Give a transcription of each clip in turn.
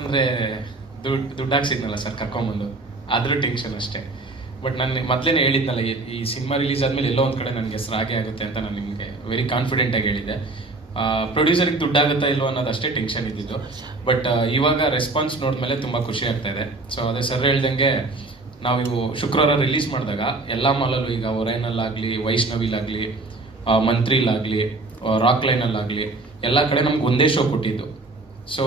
ಅಂದರೆ ದುಡ್ಡಾಗಿ ಸಿಗ್ನಲ್ಲ ಸರ್ ಕರ್ಕೊಂಬಂದು, ಅದ್ರ ಟೆನ್ಷನ್ ಅಷ್ಟೇ. ಬಟ್ ನಾನು ಮೊದಲೇ ಹೇಳಿದ್ನಲ್ಲ, ಈ ಸಿನಿಮಾ ರಿಲೀಸ್ ಆದಮೇಲೆ ಎಲ್ಲೋ ಒಂದು ಕಡೆ ನನಗೆ ಹೆಸರು ಆಗೇ ಆಗುತ್ತೆ ಅಂತ ನಾನು ನಿಮಗೆ ವೆರಿ ಕಾನ್ಫಿಡೆಂಟಾಗಿ ಹೇಳಿದ್ದೆ. ಪ್ರೊಡ್ಯೂಸರ್ಗೆ ದುಡ್ಡಾಗುತ್ತಾ ಇಲ್ವೋ ಅನ್ನೋದು ಅಷ್ಟೇ ಟೆನ್ಷನ್ ಇದ್ದಿದ್ದು. ಬಟ್ ಇವಾಗ ರೆಸ್ಪಾನ್ಸ್ ನೋಡಿದ್ಮೇಲೆ ತುಂಬ ಖುಷಿ ಆಗ್ತಾ ಇದೆ. ಸೊ ಅದೇ ಸರ್ ಹೇಳ್ದಂಗೆ ನಾವು ಇವು ಶುಕ್ರವಾರ ರಿಲೀಸ್ ಮಾಡಿದಾಗ ಎಲ್ಲ ಮಾಲಲ್ಲೂ ಈಗ ಒರೈನಲ್ಲಾಗಲಿ, ವೈಷ್ಣವಿಲಾಗಲಿ, ಮಂತ್ರಿಲಾಗಲಿ, ರಾಕ್ ಲೈನಲ್ಲಾಗಲಿ ಎಲ್ಲ ಕಡೆ ನಮ್ಗೆ ಒಂದೇ ಶೋ ಕೊಟ್ಟಿದ್ದು. ಸೊ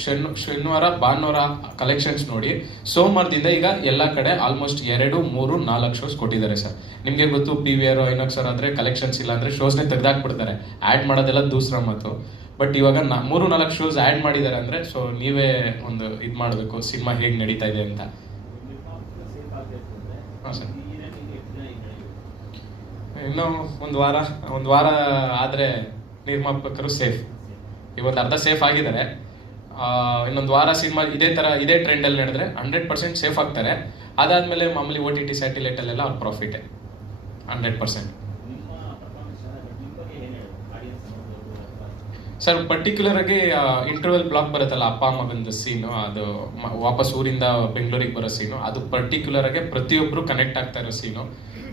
ಶನಿವಾರ ಭಾನುವಾರ ಕಲೆಕ್ಷನ್ಸ್ ನೋಡಿ ಸೋಮವಾರದಿಂದ ಈಗ ಎಲ್ಲ ಕಡೆ ಆಲ್ಮೋಸ್ಟ್ 2, 3, 4 ಶೋಸ್ ಕೊಟ್ಟಿದ್ದಾರೆ ಸರ್. ನಿಮಗೆ ಗೊತ್ತು, PVR, ಐನಾಕ್ಸ್ ಆದರೆ ಕಲೆಕ್ಷನ್ಸ್ ಇಲ್ಲ ಅಂದರೆ ಶೋಸ್ನೇ ತೆಗೆದಾಕ್ಬಿಡ್ತಾರೆ. ಆ್ಯಡ್ ಮಾಡೋದೆಲ್ಲ ದೂಸರ ಮಾತು. ಬಟ್ ಇವಾಗ 3-4 ಶೋಸ್ ಆ್ಯಡ್ ಮಾಡಿದ್ದಾರೆ ಅಂದರೆ ಸೊ ನೀವೇ ಒಂದು ಇದು ಮಾಡಬೇಕು ಸಿನಿಮಾ ಹೇಗೆ ನಡೀತಾ ಇದೆ ಅಂತ. ಹಾಂ ಸರ್, ಇನ್ನೂ ಒಂದು ವಾರ ಆದರೆ ನಿರ್ಮಾಪಕರು ಸೇಫ್. ಇವತ್ತು ಅರ್ಧ ಸೇಫ್ ಆಗಿದ್ದಾರೆ. ಇನ್ನೊಂದು ವಾರ ಸಿನಿಮಾ ಇದೇ ಟ್ರೆಂಡಲ್ಲಿ ನಡೆದ್ರೆ 100% ಸೇಫ್ ಆಗ್ತಾರೆ. ಅದಾದಮೇಲೆ ಮಾಮೂಲಿ OTT ಸ್ಯಾಟಿಲೈಟಲ್ಲೆಲ್ಲ ಅವ್ರ ಪ್ರಾಫಿಟೇ 100%. ಸರ್ ಪರ್ಟಿಕ್ಯುಲರ್ ಆಗಿ ಇಂಟರ್ವಲ್ ಬ್ಲಾಕ್ ಬರುತ್ತಲ್ಲ, ಅಪ್ಪ ಮಗಂದು ಸೀನು, ಅದು ವಾಪಸ್ ಊರಿಂದ ಬೆಂಗಳೂರಿಗೆ ಬರೋ ಸೀನು, ಅದು ಪರ್ಟಿಕ್ಯುಲರ್ ಆಗಿ ಪ್ರತಿಯೊಬ್ಬರು ಕನೆಕ್ಟ್ ಆಗ್ತಾ ಇರೋ ಸೀನು.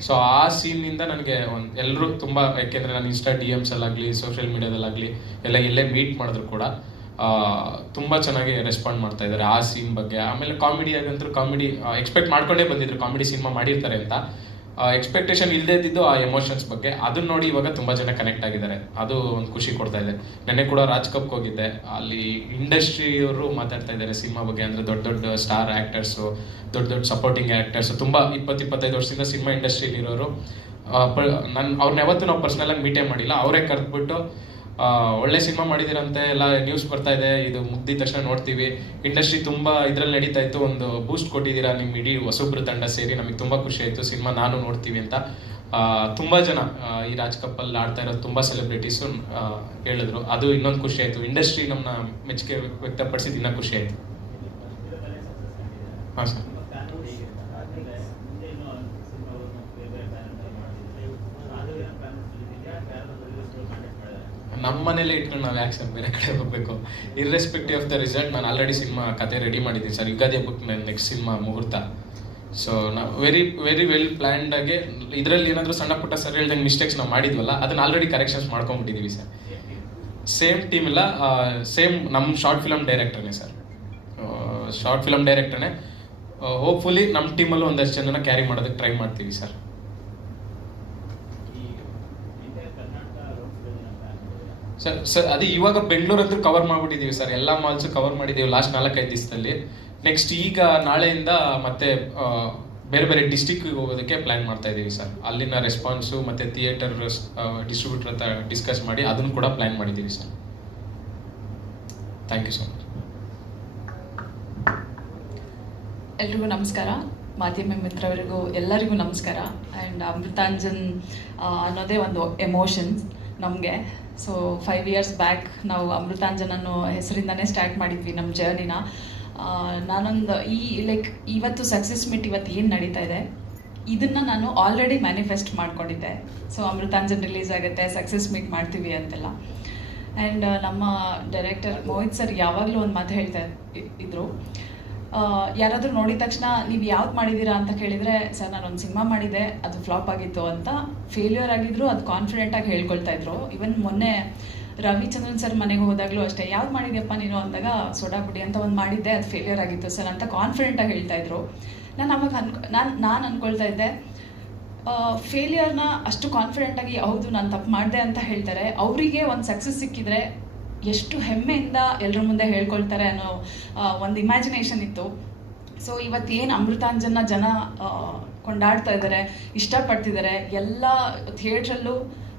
ಸೊ ಆ ಸೀನಿಂದ ನನಗೆ ಎಲ್ಲರೂ ತುಂಬ, ಯಾಕೆಂದರೆ ನಾನು ಇನ್ಸ್ಟಾ DMs ಅಲ್ಲಾಗಲಿ, ಸೋಷಿಯಲ್ ಮೀಡಿಯಾದಲ್ಲಾಗಲಿ ಎಲ್ಲೇ ಮೀಟ್ ಮಾಡಿದ್ರು ಕೂಡ ತುಂಬ ಚೆನ್ನಾಗಿ ರೆಸ್ಪಾಂಡ್ ಮಾಡ್ತಾ ಇದ್ದಾರೆ ಆ ಸೀನ್ ಬಗ್ಗೆ. ಆಮೇಲೆ ಕಾಮಿಡಿಯಾಗಂತೂ ಕಾಮಿಡಿ ಎಕ್ಸ್ಪೆಕ್ಟ್ ಮಾಡ್ಕೊಂಡೇ ಬಂದಿದ್ರು, ಕಾಮಿಡಿ ಸಿನಿಮಾ ಮಾಡಿರ್ತಾರೆ ಅಂತ. ಎಕ್ಸ್ಪೆಕ್ಟೇಷನ್ ಇಲ್ಲದೇ ಇದ್ದಿದ್ದು ಆ ಎಮೋಷನ್ಸ್ ಬಗ್ಗೆ. ಅದನ್ನ ನೋಡಿ ಇವಾಗ ತುಂಬ ಜನ ಕನೆಕ್ಟ್ ಆಗಿದ್ದಾರೆ. ಅದು ಒಂದು ಖುಷಿ ಕೊಡ್ತಾ ಇದೆ. ನೆನ್ನೆ ಕೂಡ ರಾಜ್ ಕಪ್ಗೆ ಹೋಗಿದ್ದೆ, ಅಲ್ಲಿ ಇಂಡಸ್ಟ್ರಿಯವರು ಮಾತಾಡ್ತಾ ಇದ್ದಾರೆ ಸಿನಿಮಾ ಬಗ್ಗೆ. ಅಂದರೆ ದೊಡ್ಡ ಸ್ಟಾರ್ ಆ್ಯಕ್ಟರ್ಸು, ದೊಡ್ಡ ಸಪೋರ್ಟಿಂಗ್ ಆ್ಯಕ್ಟರ್ಸು, ತುಂಬ 20-25 ವರ್ಷದಿಂದ ಸಿನಿಮಾ ಇಂಡಸ್ಟ್ರಿಯಲ್ಲಿ ಇರೋರು. ಅವ್ರನ್ನ ಯಾವತ್ತೂ ನಾವು ಪರ್ಸ್ನಲಾಗಿ ಮೀಟೇ ಮಾಡಿಲ್ಲ. ಅವರೇ ಕರೆದ್ಬಿಟ್ಟು ಒಳ್ಳೆ ಸಿನಿಮಾ ಮಾಡಿದಿರಂತೆ, ಎಲ್ಲ ನ್ಯೂಸ್ ಬರ್ತಾ ಇದೆ, ಇದು ಮುಗ್ದಿದ ತಕ್ಷಣ ನೋಡ್ತೀವಿ, ಇಂಡಸ್ಟ್ರಿ ತುಂಬ ಇದರಲ್ಲಿ ನಡೀತಾ ಇತ್ತು, ಒಂದು ಬೂಸ್ಟ್ ಕೊಟ್ಟಿದ್ದೀರಾ ನಿಮ್ಮ ಇಡೀ ಹೊಸಬ್ರು ತಂಡ ಸೇರಿ, ನಮಗೆ ತುಂಬ ಖುಷಿ ಆಯಿತು, ಸಿನಿಮಾ ನಾನು ನೋಡ್ತೀವಿ ಅಂತ ತುಂಬ ಜನ ಈ ರಾಜ್ ಕಪ್ಪಲ್ಲಿ ಆಡ್ತಾ ಇರೋ ತುಂಬ ಸೆಲೆಬ್ರಿಟೀಸು ಹೇಳಿದ್ರು. ಅದು ಇನ್ನೊಂದು ಖುಷಿ ಆಯಿತು. ಇಂಡಸ್ಟ್ರಿ ನಮ್ಮನ್ನ ಮೆಚ್ಚುಗೆ ವ್ಯಕ್ತಪಡಿಸಿದ್ದು ಇನ್ನೂ ಖುಷಿ ಆಯಿತು. ಹಾಂ ಸರ್, ನಮ್ಮ ಮನೇಲೆ ಇಟ್ಕೊಂಡು ನಾವು ಯಾಕೆ ಸರ್ ಬೇರೆ ಕಡೆ ಹೋಗಬೇಕು? ಇರ್ರೆಸ್ಪೆಕ್ಟಿವ್ ಆಫ್ ದ ರಿಸಲ್ಟ್, ನಾನು ಆಲ್ರೆಡಿ ಸಿನಿಮಾ ಕತೆ ರೆಡಿ ಮಾಡಿದ್ದೀನಿ ಸರ್. ಯುಗಾದಿ ಹಬ್ಬಕ್ಕೆ ನನ್ನ ನೆಕ್ಸ್ಟ್ ಸಿನಿಮಾ ಮುಹೂರ್ತ. ಸೊ ನಾವು ವೆರಿ ವೆಲ್ ಪ್ಲ್ಯಾನ್ಡಾಗಿ ಇದರಲ್ಲಿ ಏನಾದರೂ ಸಣ್ಣ ಪುಟ್ಟ ಸರ್ ಹೇಳ್ದಂಗೆ ಮಿಸ್ಟೇಕ್ಸ್ ನಾವು ಮಾಡಿದ್ವಲ್ಲ, ಅದನ್ನ ಆಲ್ರೆಡಿ ಕರೆಕ್ಷನ್ಸ್ ಮಾಡ್ಕೊಂಡ್ಬಿಟ್ಟಿದ್ದೀವಿ ಸರ್. ಸೇಮ್ ಟೀಮ್ ಇಲ್ಲ, ಸೇಮ್ ನಮ್ಮ ಶಾರ್ಟ್ ಫಿಲಮ್ ಡೈರೆಕ್ಟರ್ನೇ ಸರ್. ಶಾರ್ಟ್ ಫಿಲಮ್ ಡೈರೆಕ್ಟರ್ನೇ. ಹೋಪ್ಫುಲಿ ನಮ್ಮ ಟೀಮಲ್ಲೂ ಒಂದಷ್ಟು ಜನನ ಕ್ಯಾರಿ ಮಾಡೋದಕ್ಕೆ ಟ್ರೈ ಮಾಡ್ತೀವಿ ಸರ್. ಸರ್ ಅದು ಇವಾಗ ಬೆಂಗಳೂರು ಹತ್ರ ಕವರ್ ಮಾಡಿಬಿಟ್ಟಿದ್ದೀವಿ ಸರ್. ಎಲ್ಲ ಮಾಲ್ಸು ಕವರ್ ಮಾಡಿದ್ದೀವಿ ಲಾಸ್ಟ್ 4-5 ದಿವಸದಲ್ಲಿ. ನೆಕ್ಸ್ಟ್ ಈಗ ನಾಳೆಯಿಂದ ಮತ್ತೆ ಬೇರೆ ಡಿಸ್ಟಿಕ್ಗೆ ಹೋಗೋದಕ್ಕೆ ಪ್ಲ್ಯಾನ್ ಮಾಡ್ತಾ ಇದ್ದೀವಿ ಸರ್. ಅಲ್ಲಿನ ರೆಸ್ಪಾನ್ಸು ಮತ್ತು ಥಿಯೇಟರ್ ಡಿಸ್ಟ್ರಿಬ್ಯೂಟರ್ ಹತ್ರ ಡಿಸ್ಕಸ್ ಮಾಡಿ ಅದನ್ನು ಕೂಡ ಪ್ಲ್ಯಾನ್ ಮಾಡಿದ್ದೀವಿ sir. Thank you so much. ಎಲ್ರಿಗೂ ನಮಸ್ಕಾರ. ಮಾಧ್ಯಮ ಮಿತ್ರವರಿಗೂ ಎಲ್ಲರಿಗೂ ನಮಸ್ಕಾರ. ಆ್ಯಂಡ್ ಅಮೃತಾಂಜನ್ ಅನ್ನೋದೇ ಒಂದು ಎಮೋಷನ್ಸ್ ನಮಗೆ. ಸೊ 5 years ಬ್ಯಾಕ್ ನಾವು ಅಮೃತಾಂಜನ್ ಅನ್ನೋ ಹೆಸರಿಂದನೇ ಸ್ಟಾರ್ಟ್ ಮಾಡಿದ್ವಿ ನಮ್ಮ ಜರ್ನಿನ. ನಾನೊಂದು ಇವತ್ತು ಸಕ್ಸಸ್ ಮೀಟ್ ಇವತ್ತು ಏನು ನಡೀತಾ ಇದೆ ಇದನ್ನು ನಾನು ಆಲ್ರೆಡಿ ಮ್ಯಾನಿಫೆಸ್ಟ್ ಮಾಡ್ಕೊಂಡಿದ್ದೆ. ಸೊ ಅಮೃತಾಂಜನ್ ರಿಲೀಸ್ ಆಗುತ್ತೆ, ಸಕ್ಸಸ್ ಮೀಟ್ ಮಾಡ್ತೀವಿ ಅಂತೆಲ್ಲ. ಆ್ಯಂಡ್ ನಮ್ಮ ಡೈರೆಕ್ಟರ್ ಮೋಹಿತ್ ಸರ್ ಯಾವಾಗಲೂ ಒಂದು ಮಾತು ಹೇಳ್ತಾ ಇದ್ರು, ಯಾರಾದರೂ ನೋಡಿದ ತಕ್ಷಣ ನೀವು ಯಾವ್ದು ಮಾಡಿದ್ದೀರಾ ಅಂತ ಕೇಳಿದರೆ, ಸರ್ ನಾನೊಂದು ಸಿನಿಮಾ ಮಾಡಿದ್ದೆ, ಅದು ಫ್ಲಾಪ್ ಆಗಿತ್ತು ಅಂತ ಫೇಲ್ಯೂರ್ ಆಗಿದ್ರು ಅದು ಕಾನ್ಫಿಡೆಂಟಾಗಿ ಹೇಳ್ಕೊಳ್ತಾ ಇದ್ರು. ಇವನ್ ಮೊನ್ನೆ ರವಿಚಂದ್ರನ್ ಸರ್ ಮನೆಗೆ ಹೋದಾಗಲೂ ಅಷ್ಟೇ, ಯಾವ್ದು ಮಾಡಿದ್ಯಪ್ಪ ನೀನು ಅಂದಾಗ ಸೋಡಾ ಪುಡಿ ಅಂತ ಒಂದು ಮಾಡಿದ್ದೆ, ಅದು ಫೇಲ್ಯೂರ್ ಆಗಿತ್ತು ಸರ್ ಅಂತ ಕಾನ್ಫಿಡೆಂಟಾಗಿ ಹೇಳ್ತಾ ಇದ್ರು. ನಾನು ಅವಾಗ ನಾನು ಅಂದ್ಕೊಳ್ತಾ ಇದ್ದೆ, ಫೇಲ್ಯೂರ್ನ ಅಷ್ಟು ಕಾನ್ಫಿಡೆಂಟಾಗಿ ಹೌದು ನಾನು ತಪ್ಪು ಮಾಡಿದೆ ಅಂತ ಹೇಳ್ತಾರೆ, ಅವರಿಗೆ ಒಂದು ಸಕ್ಸಸ್ ಸಿಕ್ಕಿದ್ರೆ ಎಷ್ಟು ಹೆಮ್ಮೆಯಿಂದ ಎಲ್ಲರ ಮುಂದೆ ಹೇಳ್ಕೊಳ್ತಾರೆ ಅನ್ನೋ ಒಂದು ಇಮ್ಯಾಜಿನೇಷನ್ ಇತ್ತು. ಸೊ ಇವತ್ತೇನು ಅಮೃತಾಂಜನ್ನ ಜನ ಕೊಂಡಾಡ್ತಾ ಇದ್ದಾರೆ, ಇಷ್ಟಪಡ್ತಿದ್ದಾರೆ, ಎಲ್ಲ ಥಿಯೇಟ್ರಲ್ಲೂ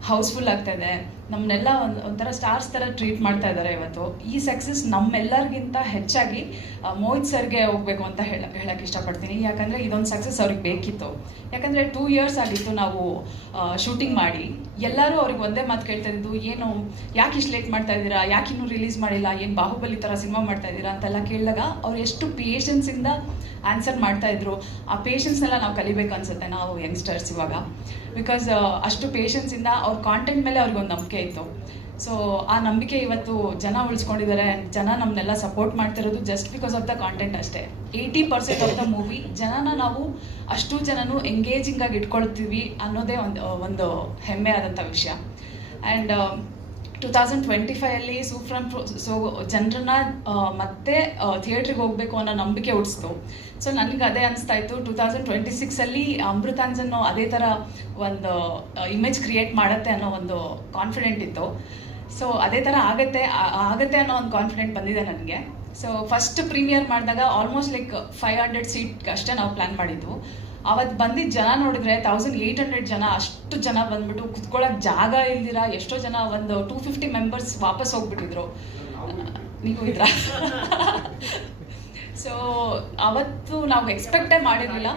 ಹೌಸ್ಫುಲ್ ಆಗ್ತಾ ಇದೆ, ನಮ್ಮನ್ನೆಲ್ಲ ಒಂಥರ ಸ್ಟಾರ್ಸ್ ಥರ ಟ್ರೀಟ್ ಮಾಡ್ತಾ ಇದ್ದಾರೆ. ಇವತ್ತು ಈ ಸಕ್ಸಸ್ ನಮ್ಮೆಲ್ಲರಿಗಿಂತ ಹೆಚ್ಚಾಗಿ ಮೋಹಿತ್ ಸರ್ಗೆ ಹೋಗಬೇಕು ಅಂತ ಹೇಳಕ್ಕೆ ಇಷ್ಟಪಡ್ತೀನಿ. ಯಾಕಂದರೆ ಇದೊಂದು ಸಕ್ಸಸ್ ಅವ್ರಿಗೆ ಬೇಕಿತ್ತು. ಯಾಕಂದರೆ 2 years ಆಗಿತ್ತು ನಾವು ಶೂಟಿಂಗ್ ಮಾಡಿ. ಎಲ್ಲರೂ ಅವ್ರಿಗೆ ಒಂದೇ ಮಾತು ಕೇಳ್ತಾ ಇದ್ದು, ಏನು ಯಾಕೆ ಇಷ್ಟು ಲೇಟ್ ಮಾಡ್ತಾ ಇದ್ದೀರಾ, ಯಾಕೆ ಇನ್ನೂ ರಿಲೀಸ್ ಮಾಡಿಲ್ಲ, ಏನು ಬಾಹುಬಲಿ ಥರ ಸಿನಿಮಾ ಮಾಡ್ತಾ ಇದ್ದೀರಾ ಅಂತೆಲ್ಲ ಕೇಳಿದಾಗ ಅವ್ರು ಎಷ್ಟು ಪೇಷನ್ಸಿಂದ ಆನ್ಸರ್ ಮಾಡ್ತಾಯಿದ್ರು. ಆ ಪೇಷನ್ಸ್ನೆಲ್ಲ ನಾವು ಕಲಿಬೇಕು ಅನಿಸುತ್ತೆ ನಾವು ಯಂಗ್ಸ್ಟರ್ಸ್ ಇವಾಗ. ಬಿಕಾಸ್ ಅಷ್ಟು ಪೇಷನ್ಸಿಂದ ಅವ್ರ ಕಾಂಟೆಂಟ್ ಮೇಲೆ ಅವ್ರಿಗೊಂದು ನಂಬಿಕೆ ಇತ್ತು. ಸೊ ಆ ನಂಬಿಕೆ ಇವತ್ತು ಜನ ಉಳಿಸ್ಕೊಂಡಿದ್ದಾರೆ. ಜನ ನಮ್ಮನ್ನೆಲ್ಲ ಸಪೋರ್ಟ್ ಮಾಡ್ತಿರೋದು just because of the content ಅಷ್ಟೇ. 80% ಆಫ್ ದ ಮೂವಿ ಜನನ ನಾವು ಅಷ್ಟು ಜನನು ಎಂಗೇಜಿಂಗ್ ಆಗಿ ಇಟ್ಕೊಳ್ತೀವಿ ಅನ್ನೋದೇ ಒಂದು ಹೆಮ್ಮೆ ಆದಂಥ ವಿಷಯ. ಆ್ಯಂಡ್ 2025 ಸೊ ಜನರನ್ನ ಮತ್ತೆ ಥಿಯೇಟ್ರಿಗೆ ಹೋಗಬೇಕು ಅನ್ನೋ ನಂಬಿಕೆ ಹುಟ್ಟಿಸ್ತು. ಸೊ ನನಗೆ ಅದೇ ಅನಿಸ್ತಾ ಇತ್ತು 2026 ಅಮೃತಾಂಜನ್ ಅದೇ ಥರ ಒಂದು ಇಮೇಜ್ ಕ್ರಿಯೇಟ್ ಮಾಡುತ್ತೆ ಅನ್ನೋ ಒಂದು ಕಾನ್ಫಿಡೆಂಟ್ ಇತ್ತು. ಸೊ ಅದೇ ಥರ ಆಗತ್ತೆ ಅನ್ನೋ ಒಂದು ಕಾನ್ಫಿಡೆಂಟ್ ಬಂದಿದೆ ನನಗೆ. ಸೊ ಫಸ್ಟ್ ಪ್ರೀಮಿಯರ್ ಮಾಡಿದಾಗ ಆಲ್ಮೋಸ್ಟ್ ಲೈಕ್ 500 ಸೀಟ್ ಅಷ್ಟೇ ನಾವು ಪ್ಲ್ಯಾನ್ ಮಾಡಿದ್ವು. ಅವತ್ತು ಬಂದಿದ್ದ ಜನ ನೋಡಿದ್ರೆ 1800 ಜನ, ಅಷ್ಟು ಜನ ಬಂದ್ಬಿಟ್ಟು ಕುತ್ಕೊಳ್ಳೋಕೆ ಜಾಗ ಇಲ್ದಿರ ಎಷ್ಟೋ ಜನ ಒಂದು 250 ಮೆಂಬರ್ಸ್ ವಾಪಸ್ ಹೋಗ್ಬಿಟ್ಟಿದ್ರು. ನೀವು ಇದ್ರ ಸೊ ಅವತ್ತು ನಾವು ಎಕ್ಸ್ಪೆಕ್ಟೇ ಮಾಡಿರಲಿಲ್ಲ.